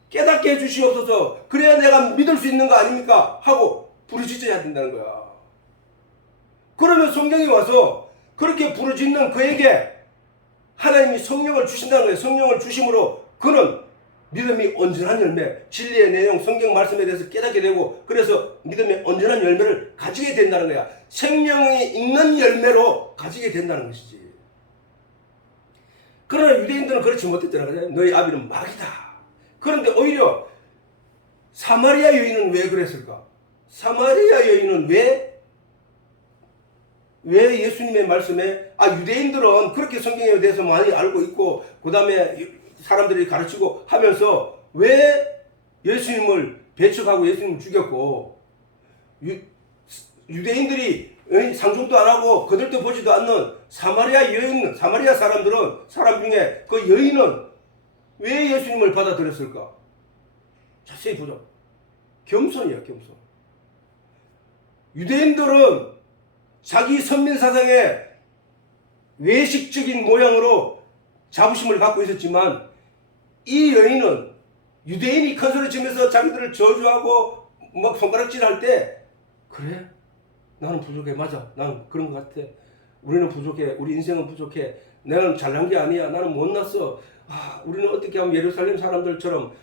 깨닫게 해주시옵소서. 그래야 내가 믿을 수 있는 거 아닙니까? 하고 부르짖어야 된다는 거야. 그러면 성경에 와서 그렇게 부르짖는 그에게 하나님이 성령을 주신다는 거예요. 성령을 주심으로 그는 믿음이 온전한 열매, 진리의 내용, 성경 말씀에 대해서 깨닫게 되고, 그래서 믿음의 온전한 열매를 가지게 된다는 거야. 생명이 있는 열매로 가지게 된다는 것이지. 그러나 유대인들은 그렇지 못했잖아요. 너희 아비는 마귀다. 그런데 오히려 사마리아 여인은 왜 그랬을까? 사마리아 여인은 왜 예수님의 말씀에, 유대인들은 그렇게 성경에 대해서 많이 알고 있고, 그 다음에 사람들이 가르치고 하면서 왜 예수님을 배척하고 예수님을 죽였고, 유대인들이 상종도 안 하고 거들떠 보지도 않는 사마리아 여인, 사마리아 사람 중에 그 여인은 왜 예수님을 받아들였을까? 자세히 보자. 겸손이야, 겸손. 유대인들은 자기 선민사상의 외식적인 모양으로 자부심을 갖고 있었지만, 이 여인은 유대인이 큰 소리 치면서 자기들을 저주하고 막 손가락질할 때, 그래? 나는 부족해. 맞아. 나는 그런 것 같아. 우리는 부족해. 우리 인생은 부족해. 나는 잘난 게 아니야. 나는 못났어. 우리는 어떻게 하면 예루살렘 사람들처럼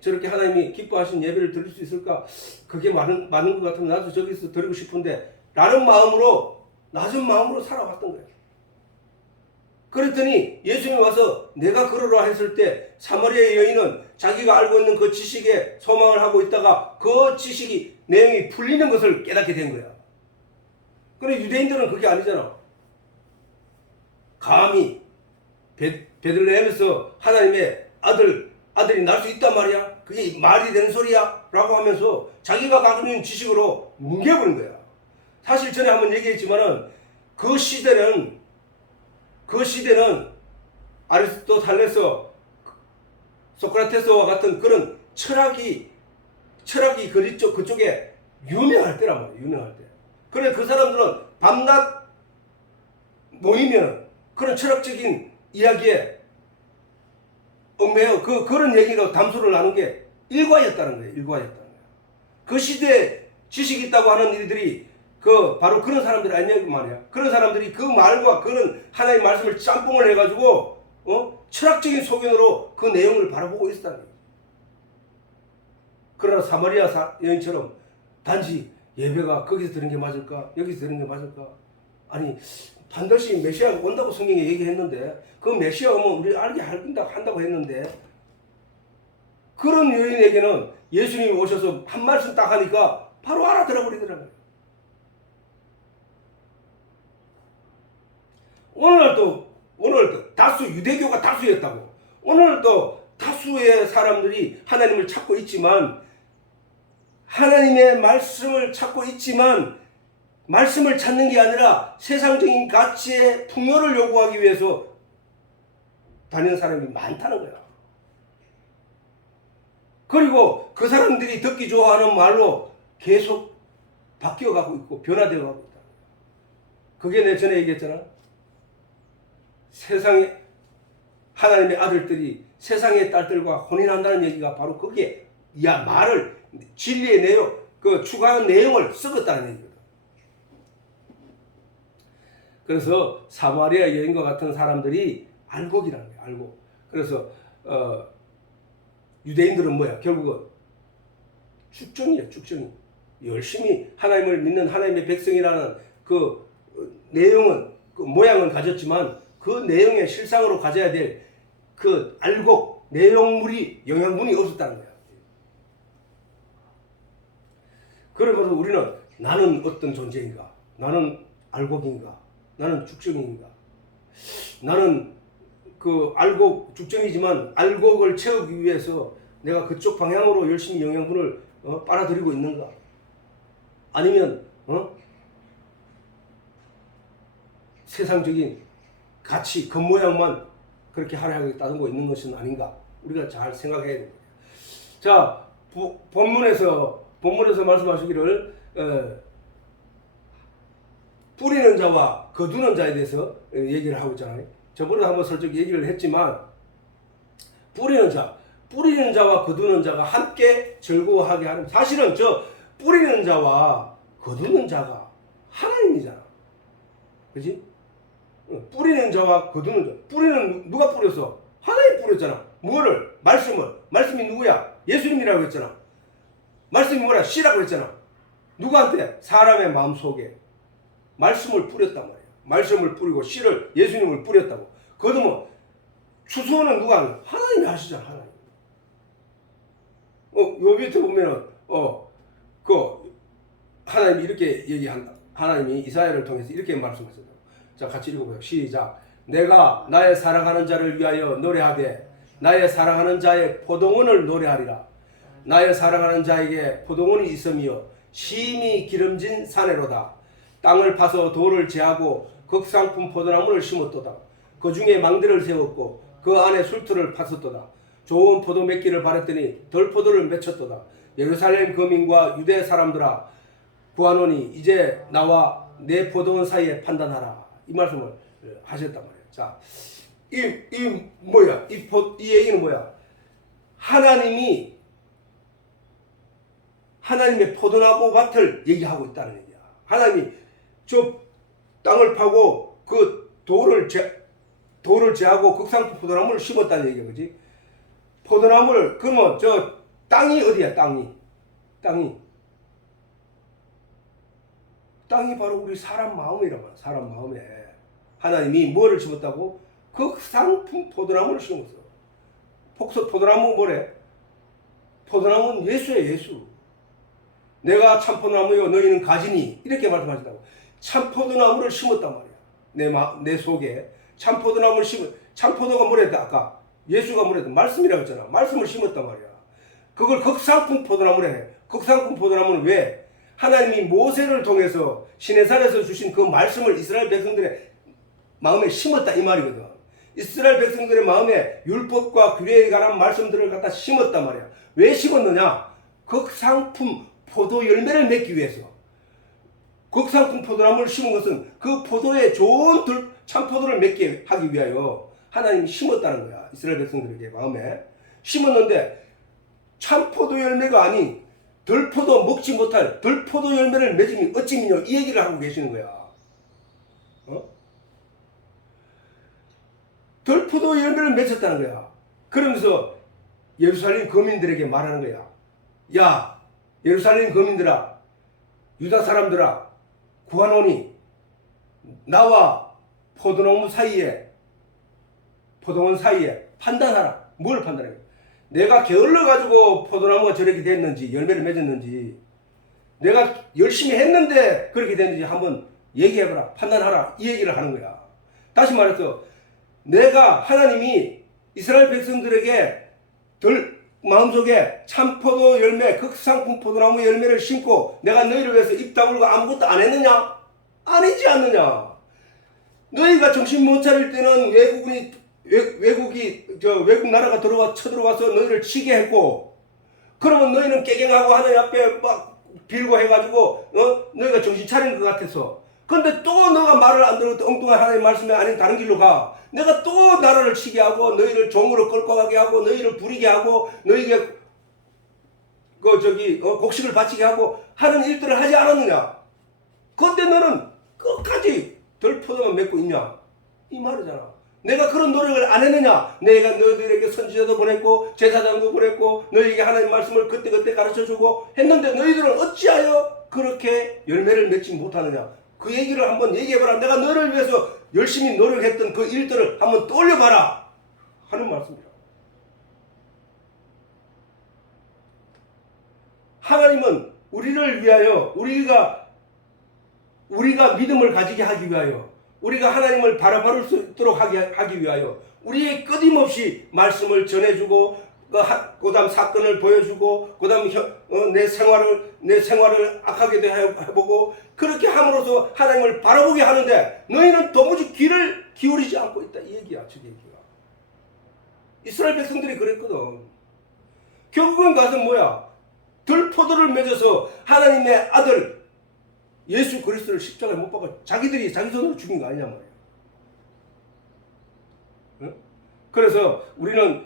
저렇게 하나님이 기뻐하신 예배를 드릴 수 있을까? 그게 많은 것 같으면 나도 저기서 드리고 싶은데, 라는 마음으로, 낮은 마음으로 살아왔던 거예요. 그랬더니 예수님이 와서 내가 그러라 했을 때 사마리아 여인은 자기가 알고 있는 그 지식에 소망을 하고 있다가 그 지식이 내용이 풀리는 것을 깨닫게 된 거야. 그런데 유대인들은 그게 아니잖아. 감히 베들레헴에서 하나님의 아들이 날 수 있단 말이야. 그게 말이 되는 소리야? 라고 하면서 자기가 갖고 있는 지식으로 뭉개버린 거야. 사실 전에 한번 얘기했지만은 그 시대는 아리스토텔레스, 소크라테스와 같은 그런 철학이 그쪽에 유명할 때란 말이야. 유명할 때. 그래 그 사람들은 밤낮 모이면 그런 철학적인 이야기에 얽매여 그런 얘기로 담소를 나눈 게 일과였다는 거예요. 일과였다는 거예요. 그 시대에 지식이 있다고 하는 이들이 바로 그런 사람들이 아니냐고 말이야. 그런 사람들이 그 말과 그런 하나님의 말씀을 짬뽕을 해가지고 철학적인 소견으로 그 내용을 바라보고 있었다는 거예요. 그러나 사마리아 여인처럼 단지 예배가 거기서 드는 게 맞을까? 여기서 드는 게 맞을까? 아니 반드시 메시아가 온다고 성경에 얘기했는데, 그 메시아 오면 우리 알게 한다고 했는데, 그런 여인에게는 예수님이 오셔서 한 말씀 딱 하니까 바로 알아들어 버리더라고요. 오늘도 다수 유대교가 다수였다고. 오늘도 다수의 사람들이 하나님을 찾고 있지만, 하나님의 말씀을 찾고 있지만 말씀을 찾는 게 아니라 세상적인 가치의 풍요를 요구하기 위해서 다니는 사람이 많다는 거야. 그리고 그 사람들이 듣기 좋아하는 말로 계속 바뀌어가고 있고 변화되어 가고 있다. 그게 내 전에 얘기했잖아. 세상에 하나님의 아들들이 세상의 딸들과 혼인한다는 얘기가 바로 거기에 말을 진리의 내용, 그 추가한 내용을 썩었다는 얘기거든. 그래서 사마리아 여인과 같은 사람들이 알곡이라는 거야. 알곡. 그래서 유대인들은 뭐야? 결국은 축정이야. 축정이. 열심히 하나님을 믿는 하나님의 백성이라는 그 내용은, 그 모양은 가졌지만 그 내용의 실상으로 가져야 될 그 알곡, 내용물이, 영양분이 없었다는 거야. 그러면서 우리는 나는 어떤 존재인가? 나는 알곡인가? 나는 죽정인가? 나는 그 알곡, 죽정이지만 알곡을 채우기 위해서 내가 그쪽 방향으로 열심히 영양분을 빨아들이고 있는가? 아니면 세상적인 가치, 겉모양만 그렇게 화려하게 따르고 있는 것은 아닌가? 우리가 잘 생각해야 됩니다. 자, 본문에서 말씀하시기를 뿌리는 자와 거두는 자에 대해서 얘기를 하고 있잖아요. 저번에도 한번 솔직히 얘기를 했지만 뿌리는 자와 거두는 자가 함께 즐거워하게 하는, 사실은 저 뿌리는 자와 거두는 자가 하나님이잖아. 그지? 뿌리는 자와 거두는 자. 뿌리는 누가 뿌렸어? 하나님 뿌렸잖아. 뭐를? 말씀을. 말씀이 누구야? 예수님이라고 했잖아. 말씀이 뭐라? 씨라고 했잖아. 누구한테? 사람의 마음속에 말씀을 뿌렸단 말이야. 말씀을 뿌리고 씨를, 예수님을 뿌렸다고. 거두면 추수는 누가 하는 거야? 하나님이 하시잖아. 하나님. 요 밑에 보면은 하나님이 이렇게 얘기한다. 하나님이 이사야를 통해서 이렇게 말씀하셨다. 자, 같이 읽어보세요. 시작. 내가 나의 사랑하는 자를 위하여 노래하되 나의 사랑하는 자의 포도원을 노래하리라. 나의 사랑하는 자에게 포도원이 있으며 심히 기름진 사내로다. 땅을 파서 돌을 제하고 극상품 포도나무를 심었도다. 그 중에 망대를 세웠고 그 안에 술틀을 팠었도다. 좋은 포도 맺기를 바랬더니 덜 포도를 맺혔도다. 예루살렘 거민과 유대 사람들아, 구하노니 이제 나와 내 포도원 사이에 판단하라. 이 말씀을 하셨단 말이에요. 자, 이 얘기는 뭐야? 하나님의 포도나무 밭을 얘기하고 있다는 얘기야. 하나님이 저 땅을 파고 그 돌을 제하고 극상품 포도나무를 심었다는 얘기야. 그지? 포도나무를, 그러면 저 땅이 어디야? 땅이 바로 우리 사람 마음이란 말이야. 사람 마음에 하나님이 뭐를 심었다고? 극상품 포도나무를 심었어. 포도나무 뭐래? 포도나무는 예수야. 예수. 내가 참포도나무요 너희는 가지니, 이렇게 말씀하셨다고. 참포도나무를 심었단 말이야. 내 속에 참포도나무를 참포도가 뭐랬다? 아까 예수가 뭐랬다? 말씀이라고 했잖아. 말씀을 심었단 말이야. 그걸 극상품 포도나무래 해. 극상품 포도나무는 왜? 하나님이 모세를 통해서 시내산에서 주신 그 말씀을 이스라엘 백성들의 마음에 심었다, 이 말이거든. 이스라엘 백성들의 마음에 율법과 규례에 관한 말씀들을 갖다 심었단 말이야. 왜 심었느냐? 극상품 포도 열매를 맺기 위해서. 극상품 포도나무를 심은 것은 그 포도의 좋은 참포도를 맺게 하기 위하여 하나님이 심었다는 거야. 이스라엘 백성들에게 마음에 심었는데 참포도 열매가 아닌 덜포도 먹지 못할 덜포도 열매를 맺으면 어찌 미뇨, 이 얘기를 하고 계시는 거야. 덜포도 열매를 맺었다는 거야. 그러면서 예루살렘 거민들에게 말하는 거야. 야, 예루살렘 거민들아, 유다 사람들아, 구하노니 나와 포도원 사이에 판단하라. 뭘 판단해? 내가 게을러 가지고 포도나무가 저렇게 됐는지, 열매를 맺었는지, 내가 열심히 했는데 그렇게 됐는지 한번 얘기해봐라. 판단하라. 이 얘기를 하는 거야. 다시 말해서 하나님이 이스라엘 백성들에게 마음속에 참포도 열매, 극상품 포도나무 열매를 심고 내가 너희를 위해서 입 다물고 아무것도 안 했느냐? 아니지 않느냐? 너희가 정신 못 차릴 때는 외국 나라가 쳐들어와서 너희를 치게 했고, 그러면 너희는 깨갱하고 하나님 앞에 막 빌고 해가지고 너희가 정신 차리는 것 같아서. 근데 또 너가 말을 안 들어도 엉뚱한 하나님 말씀이 아닌 다른 길로 가. 내가 또 나라를 치게 하고 너희를 종으로 끌고 가게 하고 너희를 부리게 하고 너희에게 곡식을 바치게 하고 하는 일들을 하지 않았느냐? 그런데 너는 끝까지 덜포도만 맺고 있냐? 이 말이잖아. 내가 그런 노력을 안 했느냐? 내가 너희들에게 선지자도 보냈고 제사장도 보냈고 너희에게 하나님 말씀을 그때그때 가르쳐주고 했는데 너희들은 어찌하여 그렇게 열매를 맺지 못하느냐? 그 얘기를 한번 얘기해봐라. 내가 너를 위해서 열심히 노력했던 그 일들을 한번 떠올려봐라 하는 말씀이라. 하나님은 우리를 위하여, 우리가 믿음을 가지게 하기 위하여, 우리가 하나님을 바라볼 수 있도록 하기 위하여 우리의 끊임없이 말씀을 전해주고 그 다음 사건을 보여주고 그 다음 내 생활을 악하게 해보고 그렇게 함으로써 하나님을 바라보게 하는데 너희는 도무지 귀를 기울이지 않고 있다, 이 얘기야. 저 얘기가 이스라엘 백성들이 그랬거든. 결국은 가서 뭐야? 들포도를 맺어서 하나님의 아들 예수 그리스도를 십자가에 못 박아 자기들이 자기 손으로 죽인 거 아니냐 말이에요. 응? 그래서 우리는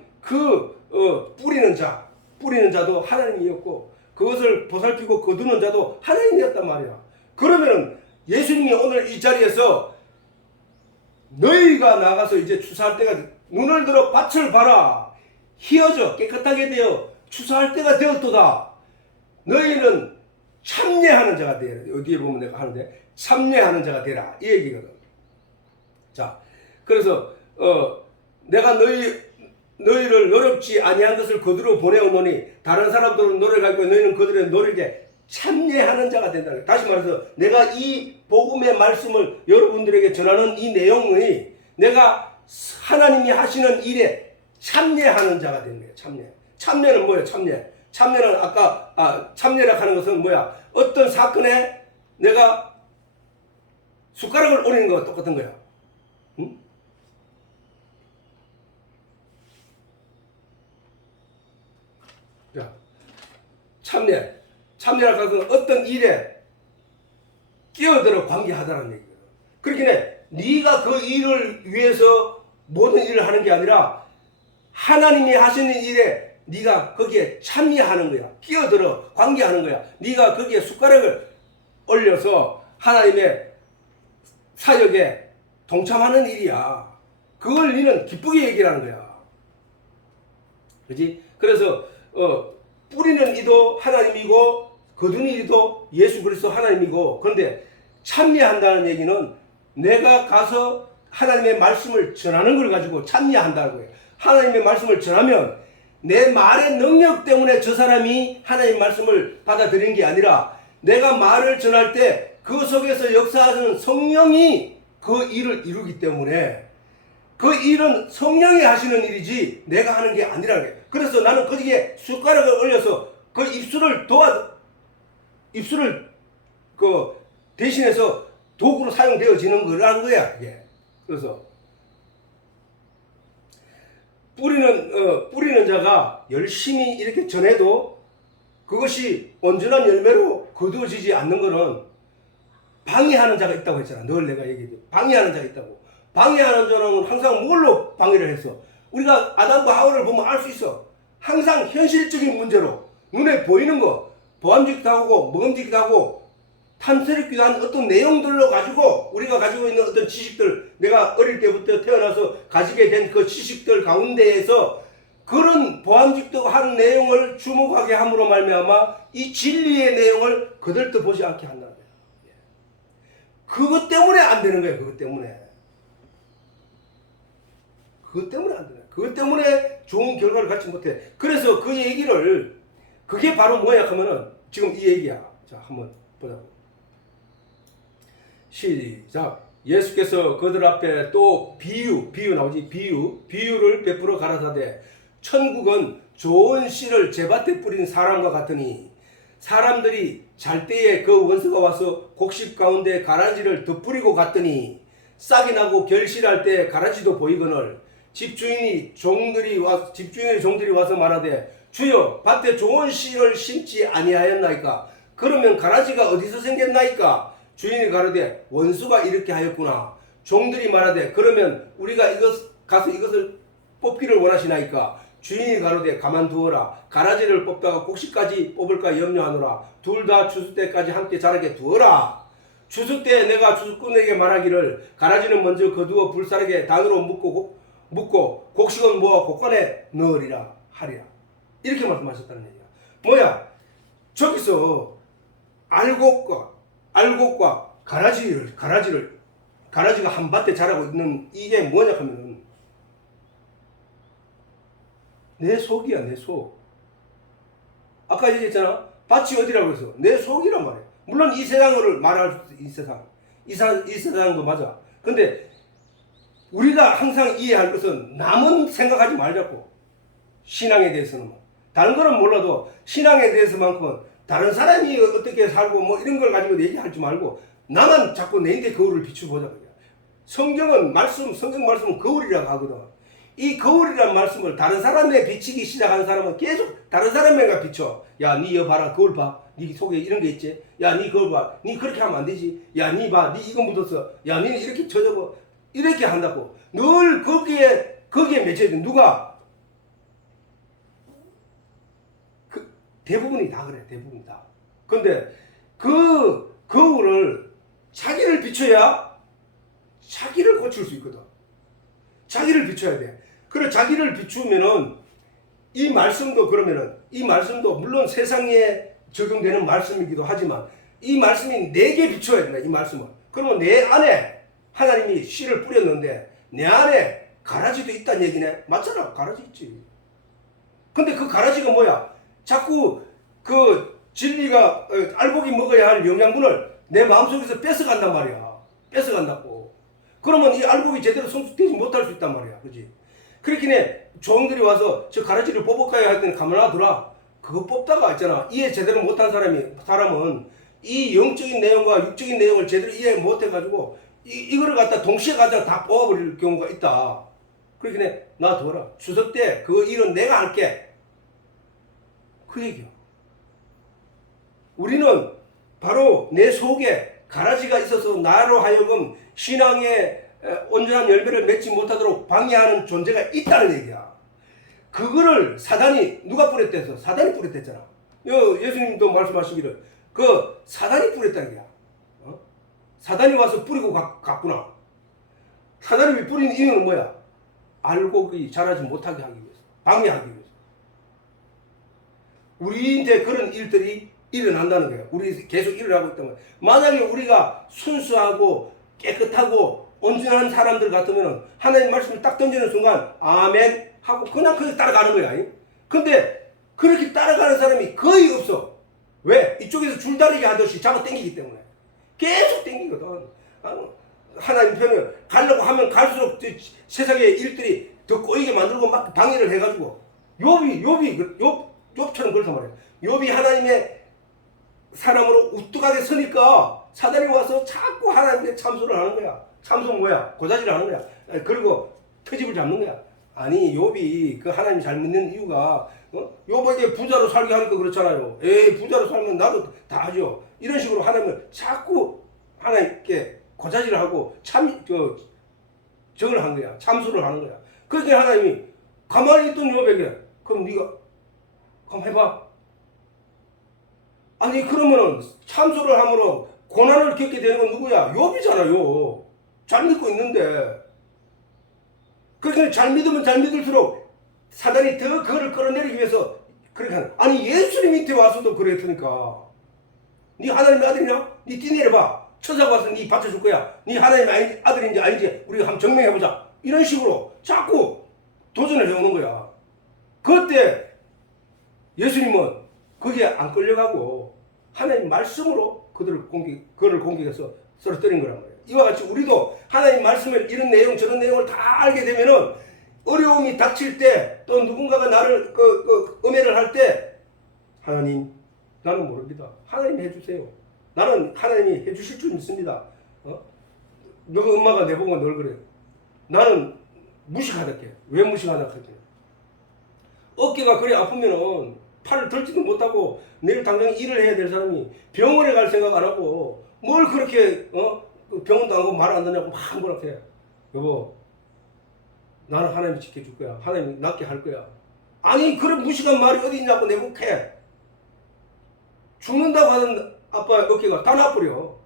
뿌리는 자도 하나님이었고 그것을 보살피고 거두는 자도 하나님이었단 말이야. 그러면은 예수님이 오늘 이 자리에서 너희가 나가서 이제 추수할 때가 눈을 들어 밭을 봐라. 희어져 깨끗하게 되어 추수할 때가 되었도다. 너희는 참여하는 자가 되라. 어디에 보면 내가 하는데 참여하는 자가 되라. 이 얘기거든. 자, 그래서 내가 너희를 노력지 아니한 것을 그대로 보내오노니 다른 사람들은 노력하고 너희는 그들의 노력에 참여하는 자가 된다. 다시 말해서 내가 이 복음의 말씀을 여러분들에게 전하는 이 내용이 내가 하나님이 하시는 일에 참여하는 자가 되는 거예요. 참여는 뭐예요? 참여는 아까 참여라 하는 것은 뭐야? 어떤 사건에 내가 숟가락을 올리는 거와 똑같은 거야. 응? 자, 참여라 하는 것은 어떤 일에 끼어들어 관계하다는 얘기예요. 그렇게 네가 그 일을 위해서 모든 일을 하는 게 아니라 하나님이 하시는 일에 네가 거기에 참여하는 거야. 끼어들어 관계하는 거야. 네가 거기에 숟가락을 올려서 하나님의 사역에 동참하는 일이야. 그걸 너는 기쁘게 얘기하는 거야. 그렇지? 그래서 뿌리는 이도 하나님이고 거두는 이도 예수 그리스도 하나님이고, 그런데 참여한다는 얘기는 내가 가서 하나님의 말씀을 전하는 걸 가지고 참여한다는 거예요. 하나님의 말씀을 전하면 내 말의 능력 때문에 저 사람이 하나님의 말씀을 받아들이는 게 아니라 내가 말을 전할 때 그 속에서 역사하는 성령이 그 일을 이루기 때문에 그 일은 성령이 하시는 일이지 내가 하는 게 아니라는 거예요. 그래서 나는 거기에 숟가락을 올려서 그 입술을 대신해서 도구로 사용되어지는 거라는 거야. 이게. 그래서 뿌리는 자가 열심히 이렇게 전해도 그것이 온전한 열매로 거두어지지 않는 거는 방해하는 자가 있다고 했잖아. 늘 내가 얘기했지. 방해하는 자가 있다고. 방해하는 자는 항상 뭘로 방해를 했어? 우리가 아담과 하와를 보면 알 수 있어. 항상 현실적인 문제로 눈에 보이는 거, 보암직도 하고 먹음직도 하고 탐스럽기도 한 어떤 내용들로 가지고 우리가 가지고 있는 어떤 지식들, 내가 어릴 때부터 태어나서 가지게 된 그 지식들 가운데에서 그런 보암직도 한 내용을 주목하게 함으로 말미암아 이 진리의 내용을 거들떠 보지 않게 한다는 거야. 그것 때문에 안 되는 거야. 그것 때문에 안 되는 거야. 그것 때문에 좋은 결과를 갖지 못해. 그래서 그 얘기를, 그게 바로 뭐야 하면은 지금 이 얘기야. 자, 한번 보자고. 시작. 예수께서 그들 앞에 또 비유 나오지. 비유를 베풀어 가라사대 천국은 좋은 씨를 제밭에 뿌린 사람과 같으니 사람들이 잘 때에 그 원수가 와서 곡식 가운데 가라지를 덧뿌리고 갔더니 싹이 나고 결실할 때 가라지도 보이거늘 집주인의 종들이 와서 말하되 주여 밭에 좋은 씨를 심지 아니하였나이까? 그러면 가라지가 어디서 생겼나이까? 주인이 가로되 원수가 이렇게 하였구나. 종들이 말하되 그러면 우리가 가서 이것을 뽑기를 원하시나이까? 주인이 가로되 가만두어라. 가라지를 뽑다가 곡식까지 뽑을까 염려하노라. 둘 다 추수 때까지 함께 자라게 두어라. 추수 때 내가 추수꾼에게 말하기를 가라지는 먼저 거두어 불사르게 단으로 묶고 곡식은 모아 곡간에 넣으리라 하리라. 이렇게 말씀하셨다는 얘기야. 뭐야? 저기서 알곡과 가라지가 한 밭에 자라고 있는 이게 뭐냐 하면은 내 속이야, 내 속. 아까 얘기했잖아. 밭이 어디라고 해서 내 속이란 말이야. 물론 이 세상을 말할 수 있어. 이 세상도 맞아. 근데 우리가 항상 이해할 것은 남은 생각하지 말자고. 신앙에 대해서는. 다른 거는 몰라도 신앙에 대해서만큼은 다른 사람이 어떻게 살고 뭐 이런 걸 가지고 얘기하지 말고 나만 자꾸 내인데 거울을 비추보자. 성경 말씀은 거울이라고 하거든. 이 거울이라는 말씀을 다른 사람에 비치기 시작하는 사람은 계속 다른 사람에게 비춰. 야, 니 여기 봐라. 거울 봐. 니 속에 이런 게 있지. 야, 니 거울 봐. 니 그렇게 하면 안 되지. 야, 니 봐. 니 이거 묻었어. 야, 니는 이렇게 쳐져고 이렇게 한다고. 늘 거기에 맺혀야 돼. 누가? 대부분이 다 그래. 대부분 다. 근데 그 거울을 자기를 비춰야 자기를 고칠 수 있거든. 자기를 비춰야 돼. 그래 자기를 비추면은 이 말씀도 그러면은 이 말씀도 물론 세상에 적용되는 말씀이기도 하지만 이 말씀이 내게 비춰야 된다. 이 말씀은. 그러면 내 안에 하나님이 씨를 뿌렸는데 내 안에 가라지도 있다는 얘기네. 맞잖아. 가라지 있지. 근데 그 가라지가 뭐야? 자꾸 그 진리가 알곡이 먹어야 할 영양분을 내 마음속에서 뺏어간단 말이야. 뺏어간다고. 그러면 이 알곡이 제대로 성숙되지 못할 수 있단 말이야. 그지? 그렇긴 해. 종들이 와서 저 가라지를 뽑을까요? 할 때는 가만 놔두라. 그거 뽑다가 있잖아. 이해 제대로 못한 사람은 이 영적인 내용과 육적인 내용을 제대로 이해 못해가지고 이거를 갖다 동시에 갖다 다 뽑아버릴 경우가 있다. 그렇긴 해. 놔둬라. 추석 때 그 일은 내가 할게. 그 얘기야. 우리는 바로 내 속에 가라지가 있어서 나로 하여금 신앙의 온전한 열매를 맺지 못하도록 방해하는 존재가 있다는 얘기야. 그거를 사단이 누가 뿌렸대서? 사단이 뿌렸댔잖아. 예수님도 말씀하시기를 그 사단이 뿌렸다는 거야. 사단이 와서 뿌리고 갔구나. 사단이 뿌린 이유는 뭐야? 알곡이 자라지 못하게 하기 위해서. 방해하기 위해서. 우리한테 그런 일들이 일어난다는 거예요. 우리 계속 일어나고 있단 말이에요. 만약에 우리가 순수하고 깨끗하고 온전한 사람들 같으면 하나님 말씀을 딱 던지는 순간 아멘 하고 그냥 그냥 따라가는 거야. 근데 그렇게 따라가는 사람이 거의 없어. 왜? 이쪽에서 줄다리기 하듯이 잡아 당기기 때문에. 계속 당기거든. 하나님 편에 가려고 하면 갈수록 세상의 일들이 더 꼬이게 만들고 막 방해를 해가지고 욥처럼 그렇단 말이야. 욥이 하나님의 사람으로 우뚝하게 서니까 사단이 와서 자꾸 하나님께 참소를 하는 거야. 참소는 뭐야? 고자질을 하는 거야. 그리고 터집을 잡는 거야. 아니 욥이 그 하나님 잘 믿는 이유가 욥에게 부자로 살게 하니까 그렇잖아요. 에이 부자로 살면 나도 다 하죠. 이런 식으로 하나님을 자꾸 하나님께 고자질을 하고 정을 한 거야. 참소를 하는 거야. 그러니까 하나님이 가만히 있던 욥에게 그럼 네가 한번 해봐. 아니 그러면은 참소를 함으로 고난을 겪게 되는 건 누구야? 욥이잖아요. 잘 믿고 있는데. 그러니까 잘 믿으면 잘 믿을수록 사단이 더 그거를 끌어내리기 위해서 그렇게 하는. 아니 예수님 밑에 와서도 그랬으니까. 네 하나님의 아들이냐? 네 뛰내려봐. 천사가 와서 네 받쳐줄 거야. 네 하나님의 아들인지 아닌지 우리가 한번 증명해보자. 이런 식으로 자꾸 도전을 해오는 거야. 그때 예수님은 거기에 안 끌려가고 하나님 말씀으로 그들을 공격해서 쓰러뜨린 거란 말이에요. 이와 같이 우리도 하나님 말씀을 이런 내용 저런 내용을 다 알게 되면은 어려움이 닥칠 때 또 누군가가 나를 음해를 할 때 하나님 나는 모릅니다. 하나님 해주세요. 나는 하나님이 해주실 줄 믿습니다. 너희 엄마가 내보고 널 그래. 나는 무식하다게. 왜 무식하다게? 어깨가 그래 아프면은 팔을 들지도 못하고 내일 당장 일을 해야 될 사람이 병원에 갈 생각 안 하고 뭘 그렇게 병원도 안 가고 말 안 듣냐고 막 뭐라 해. 여보 나는 하나님이 지켜줄 거야. 하나님이 낫게 할 거야. 아니 그런 무식한 말이 어디 있냐고 내곡해. 죽는다고 하는 아빠 어깨가 다 나버려.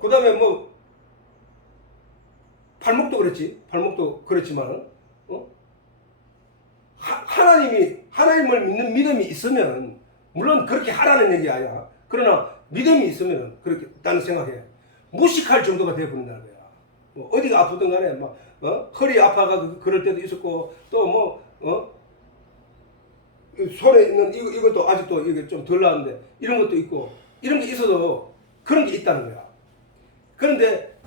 그 다음에 발목도 그랬지. 발목도 그랬지만 하나님을 믿는 믿음이 있으면 물론 그렇게 하라는 얘기 아니야. 그러나 믿음이 있으면 그렇게 나는 생각해. 무식할 정도가 되어버린다는 거야. 어디가 아프든 간에 허리 아파가 그럴 때도 있었고 또 손에 있는 이것도 아직도 이게 좀 덜 나는데 이런 것도 있고 이런 게 있어도 그런 게 있다는 거야. 그런데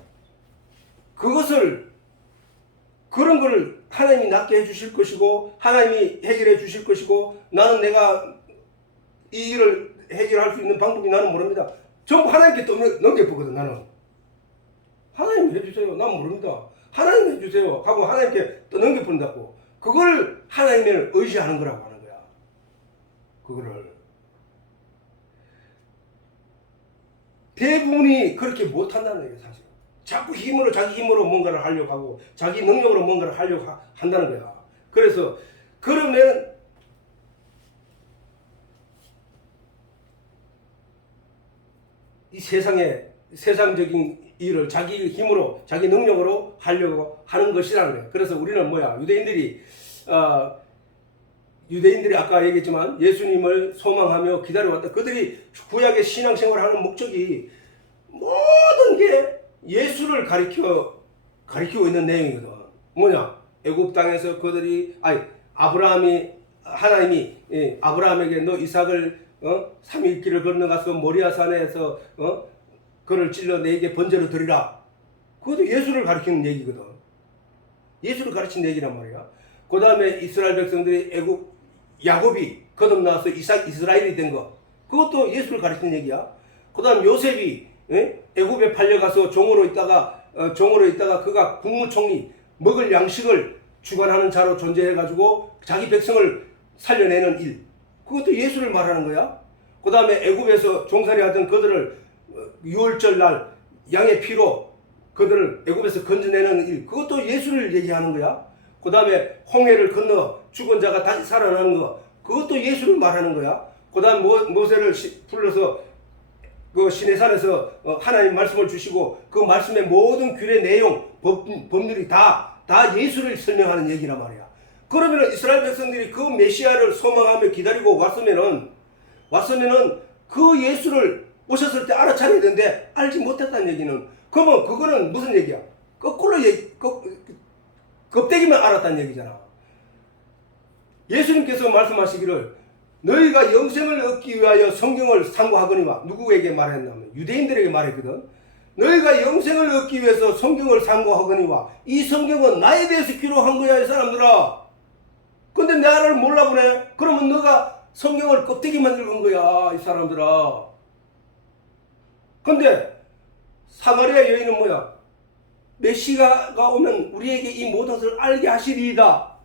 그런 걸 하나님이 낫게 해주실 것이고 하나님이 해결해 주실 것이고 나는 내가 이 일을 해결할 수 있는 방법이 나는 모릅니다. 전부 하나님께 넘겨보거든. 나는 하나님 해주세요. 난 모릅니다. 하나님 해주세요 하고 하나님께 또 넘겨버린다고. 그걸 하나님을 의지하는 거라고 하는 거야. 그거를 대부분이 그렇게 못한다는 얘기야. 사실 자꾸 힘으로 자기 힘으로 뭔가를 하려고 하고 자기 능력으로 뭔가를 하려고 한다는 거야. 그래서 그러면 이 세상적인 일을 자기 힘으로 자기 능력으로 하려고 하는 것이라는 거예요. 그래서 우리는 뭐야, 유대인들이 아까 얘기했지만 예수님을 소망하며 기다려왔다. 그들이 구약의 신앙생활을 하는 목적이 모든 게 예수를 가리키고 있는 내용이거든. 뭐냐, 애굽 땅에서 하나님이 아브라함에게 너 이삭을 3일 길을 건너가서 모리아 산에서 그를 찔러 내게 번제로 드리라. 그것도 예수를 가리키는 얘기거든. 예수를 가르친 얘기란 말이야. 그 다음에 이스라엘 백성들이 야곱이 거듭나서 이스라엘이 된 거, 그것도 예수를 가르치는 얘기야. 그 다음 요셉이 애굽에 팔려가서 종으로 있다가 그가 국무총리, 먹을 양식을 주관하는 자로 존재해가지고 자기 백성을 살려내는 일, 그것도 예수를 말하는 거야. 그 다음에 애굽에서 종살이 하던 그들을 유월절 날 양의 피로 그들을 애굽에서 건져내는 일, 그것도 예수를 얘기하는 거야. 그 다음에 홍해를 건너 죽은 자가 다시 살아나는 거, 그것도 예수를 말하는 거야. 그 다음 모세를 불러서 그 시내산에서 하나님 말씀을 주시고 그 말씀의 모든 규례 내용, 법률이 다 예수를 설명하는 얘기란 말이야. 그러면 이스라엘 백성들이 그 메시아를 소망하며 기다리고 왔으면은 그 예수를 오셨을 때 알아차려야 되는데 알지 못했다는 얘기는, 그러면 그거는 무슨 얘기야? 거꾸로 껍데기만 알았다는 얘기잖아. 예수님께서 말씀하시기를 너희가 영생을 얻기 위하여 성경을 상고하거니와, 누구에게 말했냐면 유대인들에게 말했거든. 너희가 영생을 얻기 위해서 성경을 상고하거니와 이 성경은 나에 대해서 기록한 거야 이 사람들아. 근데 나를 몰라보네. 그러면 너가 성경을 껍데기만 읽은 거야 이 사람들아. 근데 사마리아 여인은 뭐야? 메시아가 오면 우리에게 이 모든 것을 알게 하시리이다.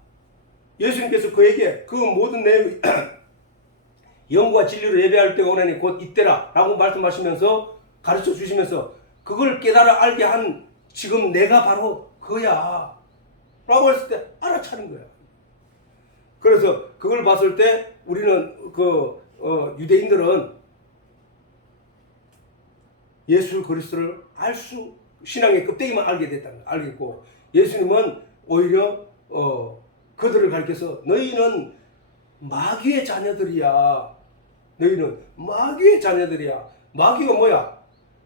예수님께서 그에게 그 모든 내용을 영과 진리로 예배할 때가 오나니 곧 이때라 라고 말씀하시면서 가르쳐 주시면서 그걸 깨달아 알게 한 지금 내가 바로 그야 라고 했을 때 알아차린 거야. 그래서 그걸 봤을 때 우리는 유대인들은 예수 그리스도를 신앙의 껍데기만 알게 됐다는 걸 알겠고, 예수님은 오히려 그들을 가리켜서 너희는 마귀의 자녀들이야. 너희는 마귀의 자녀들이야. 마귀가 뭐야?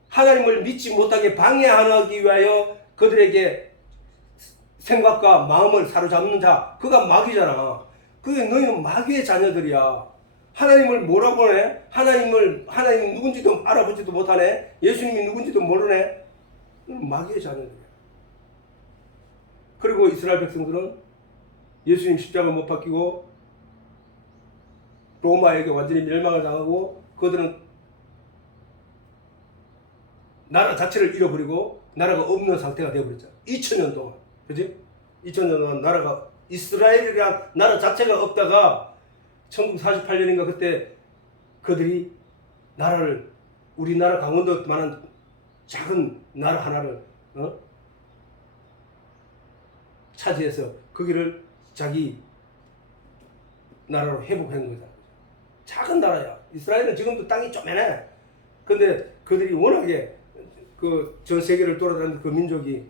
하나님을 믿지 못하게 방해하기 위하여 그들에게 생각과 마음을 사로잡는 자, 그가 마귀잖아. 그게 너희는 마귀의 자녀들이야. 하나님을 뭐라고 하네? 하나님 누군지도 알아보지도 못하네? 예수님이 누군지도 모르네? 마귀의 자녀들이야. 그리고 이스라엘 백성들은 예수님 십자가 못 박히고 로마에게 완전히 멸망을 당하고 그들은 나라 자체를 잃어버리고 나라가 없는 상태가 되어버렸죠. 2000년 동안. 그지? 2000년 동안 나라가, 이스라엘이란 나라 자체가 없다가 1948년인가 그때 그들이 우리나라 강원도만한 작은 나라 하나를 차지해서 거기를 자기 나라로 회복한 거다. 작은 나라야. 이스라엘은 지금도 땅이 쪼매네. 근데 그들이 워낙에 전 세계를 돌아다니는 그 민족이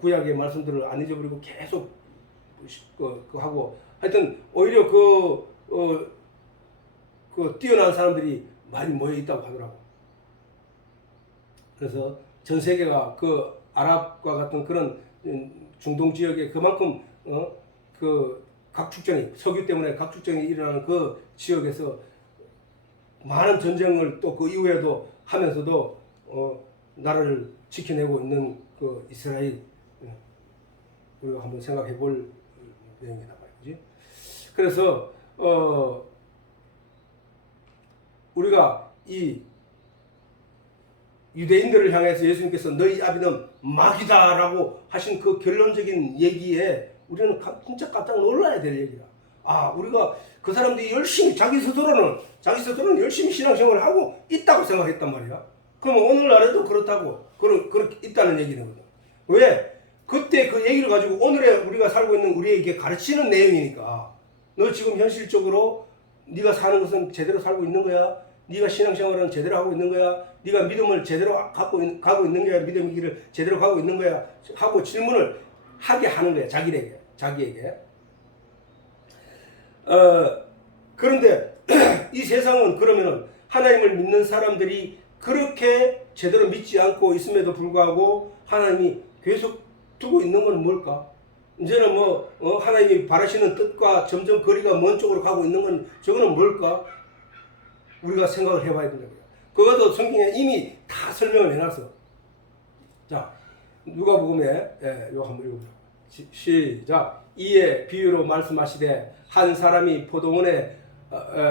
구약의 말씀들을 안 잊어버리고 계속 하고, 하여튼 오히려 뛰어난 사람들이 많이 모여 있다고 하더라고. 그래서 전 세계가 아랍과 같은 그런 중동 지역에 그만큼 각축전이, 석유 때문에 각축전이 일어나는 그 지역에서 많은 전쟁을 또 그 이후에도 하면서도 나라를 지켜내고 있는 이스라엘, 우리가 한번 생각해 볼 내용이다 말이지. 그래서 우리가 이 유대인들을 향해서 예수님께서 너희 아비는 마귀다라고 하신 그 결론적인 얘기에 우리는 진짜 깜짝 놀라야 될 얘기다. 아, 우리가 그 사람들이 열심히 자기 스스로는 열심히 신앙생활을 하고 있다고 생각했단 말이야. 그러면 오늘날에도 그렇게 있다는 얘기는 거든. 왜? 그때 그 얘기를 가지고 오늘에 우리가 살고 있는 우리에게 가르치는 내용이니까. 너 지금 현실적으로 네가 사는 것은 제대로 살고 있는 거야? 네가 신앙생활은 제대로 하고 있는 거야? 네가 믿음을 제대로 가고 있는 거야? 믿음의 길을 제대로 가고 있는 거야? 하고 질문을 하게 하는 거야. 자기에게. 그런데 이 세상은 그러면은 하나님을 믿는 사람들이 그렇게 제대로 믿지 않고 있음에도 불구하고 하나님이 계속 두고 있는 건 뭘까? 이제는 하나님이 바라시는 뜻과 점점 거리가 먼 쪽으로 가고 있는 건 저거는 뭘까? 우리가 생각을 해봐야 된다. 그것도 성경에 이미 다 설명을 해놨어. 자, 누가복음에 이거 한번 읽어보자. 시작. 이에 비유로 말씀하시되 한 사람이 포도원에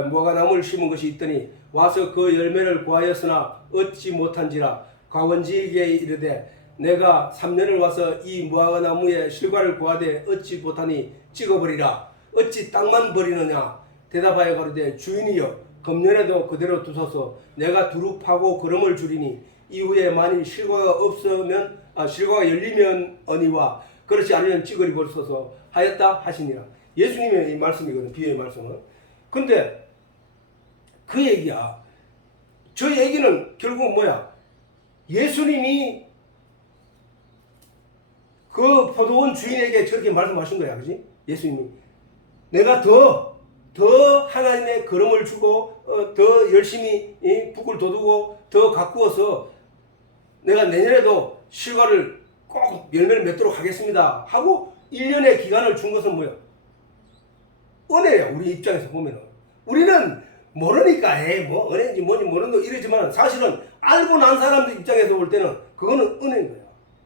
무화과나무를 심은 것이 있더니 와서 그 열매를 구하였으나 얻지 못한지라 가원지에게 이르되 내가 3년을 와서 이 무화과나무에 실과를 구하되 얻지 못하니 찍어버리라. 어찌 땅만 버리느냐? 대답하여 가로되 주인이여 금년에도 그대로 두소서. 내가 두루 파고 거름을 주리니 이후에 만일 실과가 열리면 어니와 그렇지 않으면 찌그리 버리소서 하였다 하시니라. 예수님의 이 말씀이거든. 비유의 말씀은. 근데 그 얘기야. 저 얘기는 결국 뭐야? 예수님이 그 포도원 주인에게 저렇게 말씀하신 거야. 그지? 예수님이. 내가 더 하나님의 걸음을 주고 더 열심히 북을 돋우고 더 가꾸어서 내가 내년에도 실과를 꼭 열매를 맺도록 하겠습니다 하고 1년의 기간을 준 것은 뭐야? 은혜야. 우리 입장에서 보면은 우리는 모르니까 은혜인지 뭔지 모르는 이러지만 사실은 알고 난 사람들 입장에서 볼 때는 그거는 은혜인 거야.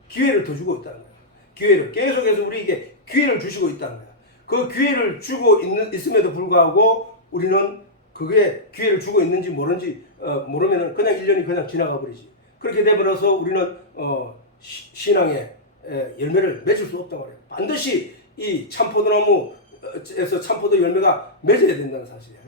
기회를 더 주고 있다는 거야. 기회를 계속해서 우리에게 기회를 주시고 있다는 거야. 그 기회를 주고 있음에도 불구하고 우리는 그게 기회를 주고 있는지 모르면은 그냥 1년이 그냥 지나가 버리지. 그렇게 되버려서 우리는 신앙의 열매를 맺을 수 없다고 그래요. 반드시 이 참포도나무에서 참포도 열매가 맺어야 된다는 사실이에요.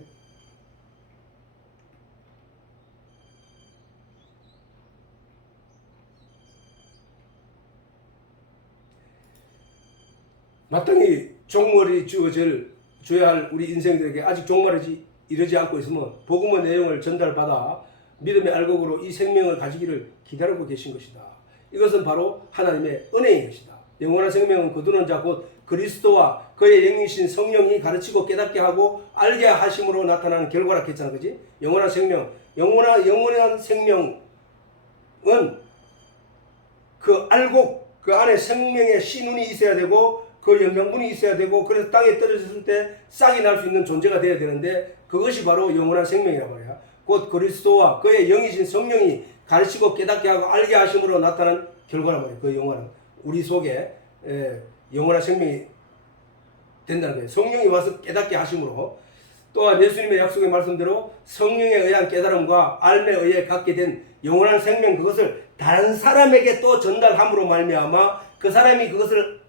마땅히 종말이 주어야 할 우리 인생들에게 아직 종말이 이르지 않고 있으면 복음의 내용을 전달받아 믿음의 알곡으로 이 생명을 가지기를 기다리고 계신 것이다. 이것은 바로 하나님의 은혜인 것이다. 영원한 생명은 거두는 자 곧 그리스도와 그의 영이신 성령이 가르치고 깨닫게 하고 알게 하심으로 나타나는 결과라 했잖아. 그지? 영원한 생명. 영원한 생명은 그 알곡, 그 안에 생명의 씨눈이 있어야 되고 그 영양분이 있어야 되고 그래서 땅에 떨어졌을 때 싹이 날 수 있는 존재가 되어야 되는데 그것이 바로 영원한 생명이란 말이야. 곧 그리스도와 그의 영이신 성령이 가르치고 깨닫게 하고 알게 하심으로 나타난 결과란 말이야. 그 영원한 우리 속에 영원한 생명이 된다는 거예요. 성령이 와서 깨닫게 하심으로 또한 예수님의 약속의 말씀대로 성령에 의한 깨달음과 알에 의해 갖게 된 영원한 생명 그것을 다른 사람에게 또 전달함으로 말미암아 그 사람이 그것을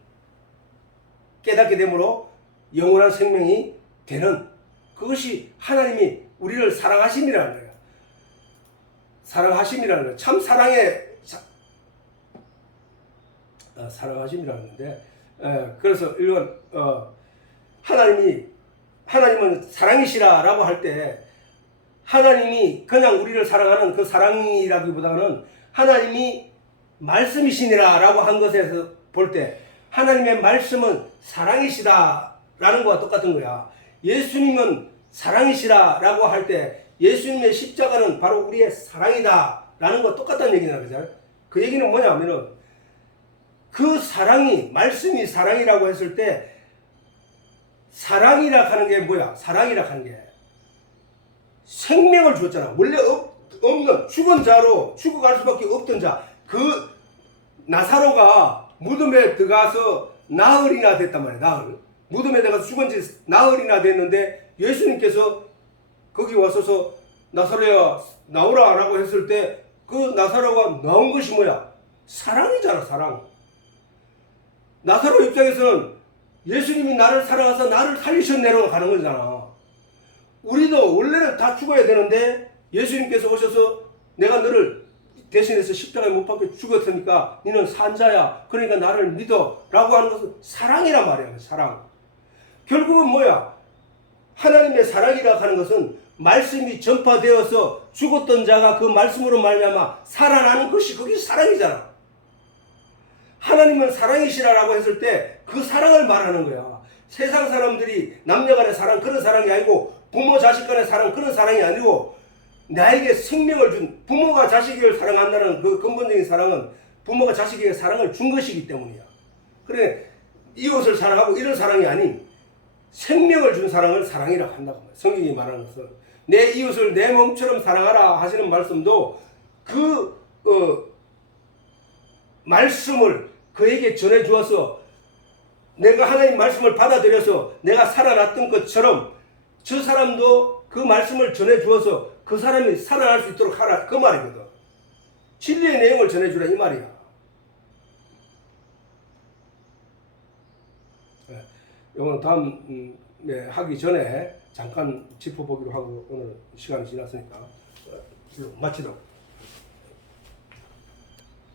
깨닫게 되므로 영원한 생명이 되는 그것이 하나님이 우리를 사랑하심이라는 거예요. 사랑하심이라는 거예요. 참 사랑하심이라는 건데 그래서 이건 하나님은 사랑이시라라고 할 때 하나님이 그냥 우리를 사랑하는 그 사랑이라기보다는 하나님이 말씀이시니라라고 한 것에서 볼 때 하나님의 말씀은 사랑이시다라는 거와 똑같은 거야. 예수님은 사랑이시라라고 할 때 예수님의 십자가는 바로 우리의 사랑이다라는 거와 똑같다는 얘기잖아요. 그죠? 그 얘기는 뭐냐면은 그 사랑이 말씀이 사랑이라고 했을 때 사랑이라 하는 게 뭐야? 사랑이라 하는 게 생명을 줬잖아. 원래 없는 죽어갈 수밖에 없던 자. 그 나사로가 무덤에 들어가서 나흘이나 됐단 말이야. 나흘. 무덤에 들어가서 죽은 지 나흘이나 됐는데 예수님께서 거기 와서서 나사로야 나오라 라고 했을 때 그 나사로가 나온 것이 뭐야? 사랑이잖아, 사랑. 나사로 입장에서는 예수님이 나를 사랑해서 나를 살리셨네로 가는 거잖아. 우리도 원래는 다 죽어야 되는데 예수님께서 오셔서 내가 너를 대신해서 십자가에 못 박혀 죽었으니까 너는 산자야. 그러니까 나를 믿어. 라고 하는 것은 사랑이란 말이야. 사랑. 결국은 뭐야? 하나님의 사랑이라 하는 것은 말씀이 전파되어서 죽었던 자가 그 말씀으로 말미암아 살아나는 것이 그게 사랑이잖아. 하나님은 사랑이시라라고 했을 때 그 사랑을 말하는 거야. 세상 사람들이 남녀 간의 사랑 그런 사랑이 아니고 부모 자식 간의 사랑 그런 사랑이 아니고 나에게 생명을 준 부모가 자식을 사랑한다는 그 근본적인 사랑은 부모가 자식에게 사랑을 준 것이기 때문이야. 그래 이웃을 사랑하고 이런 사랑이 아닌 생명을 준 사랑을 사랑이라고 한다고 말이야. 성경이 말하는 것은 내 이웃을 내 몸처럼 사랑하라 하시는 말씀도 그 말씀을 그에게 전해 주어서 내가 하나님 말씀을 받아들여서 내가 살아났던 것처럼 저 사람도 그 말씀을 전해 주어서 그 사람이 살아날 수 있도록 하라 그 말이거든. 진리의 내용을 전해 주라 이 말이야. 이거는 다음 하기 전에 잠깐 짚어보기로 하고 오늘 시간이 지났으니까 마치도록.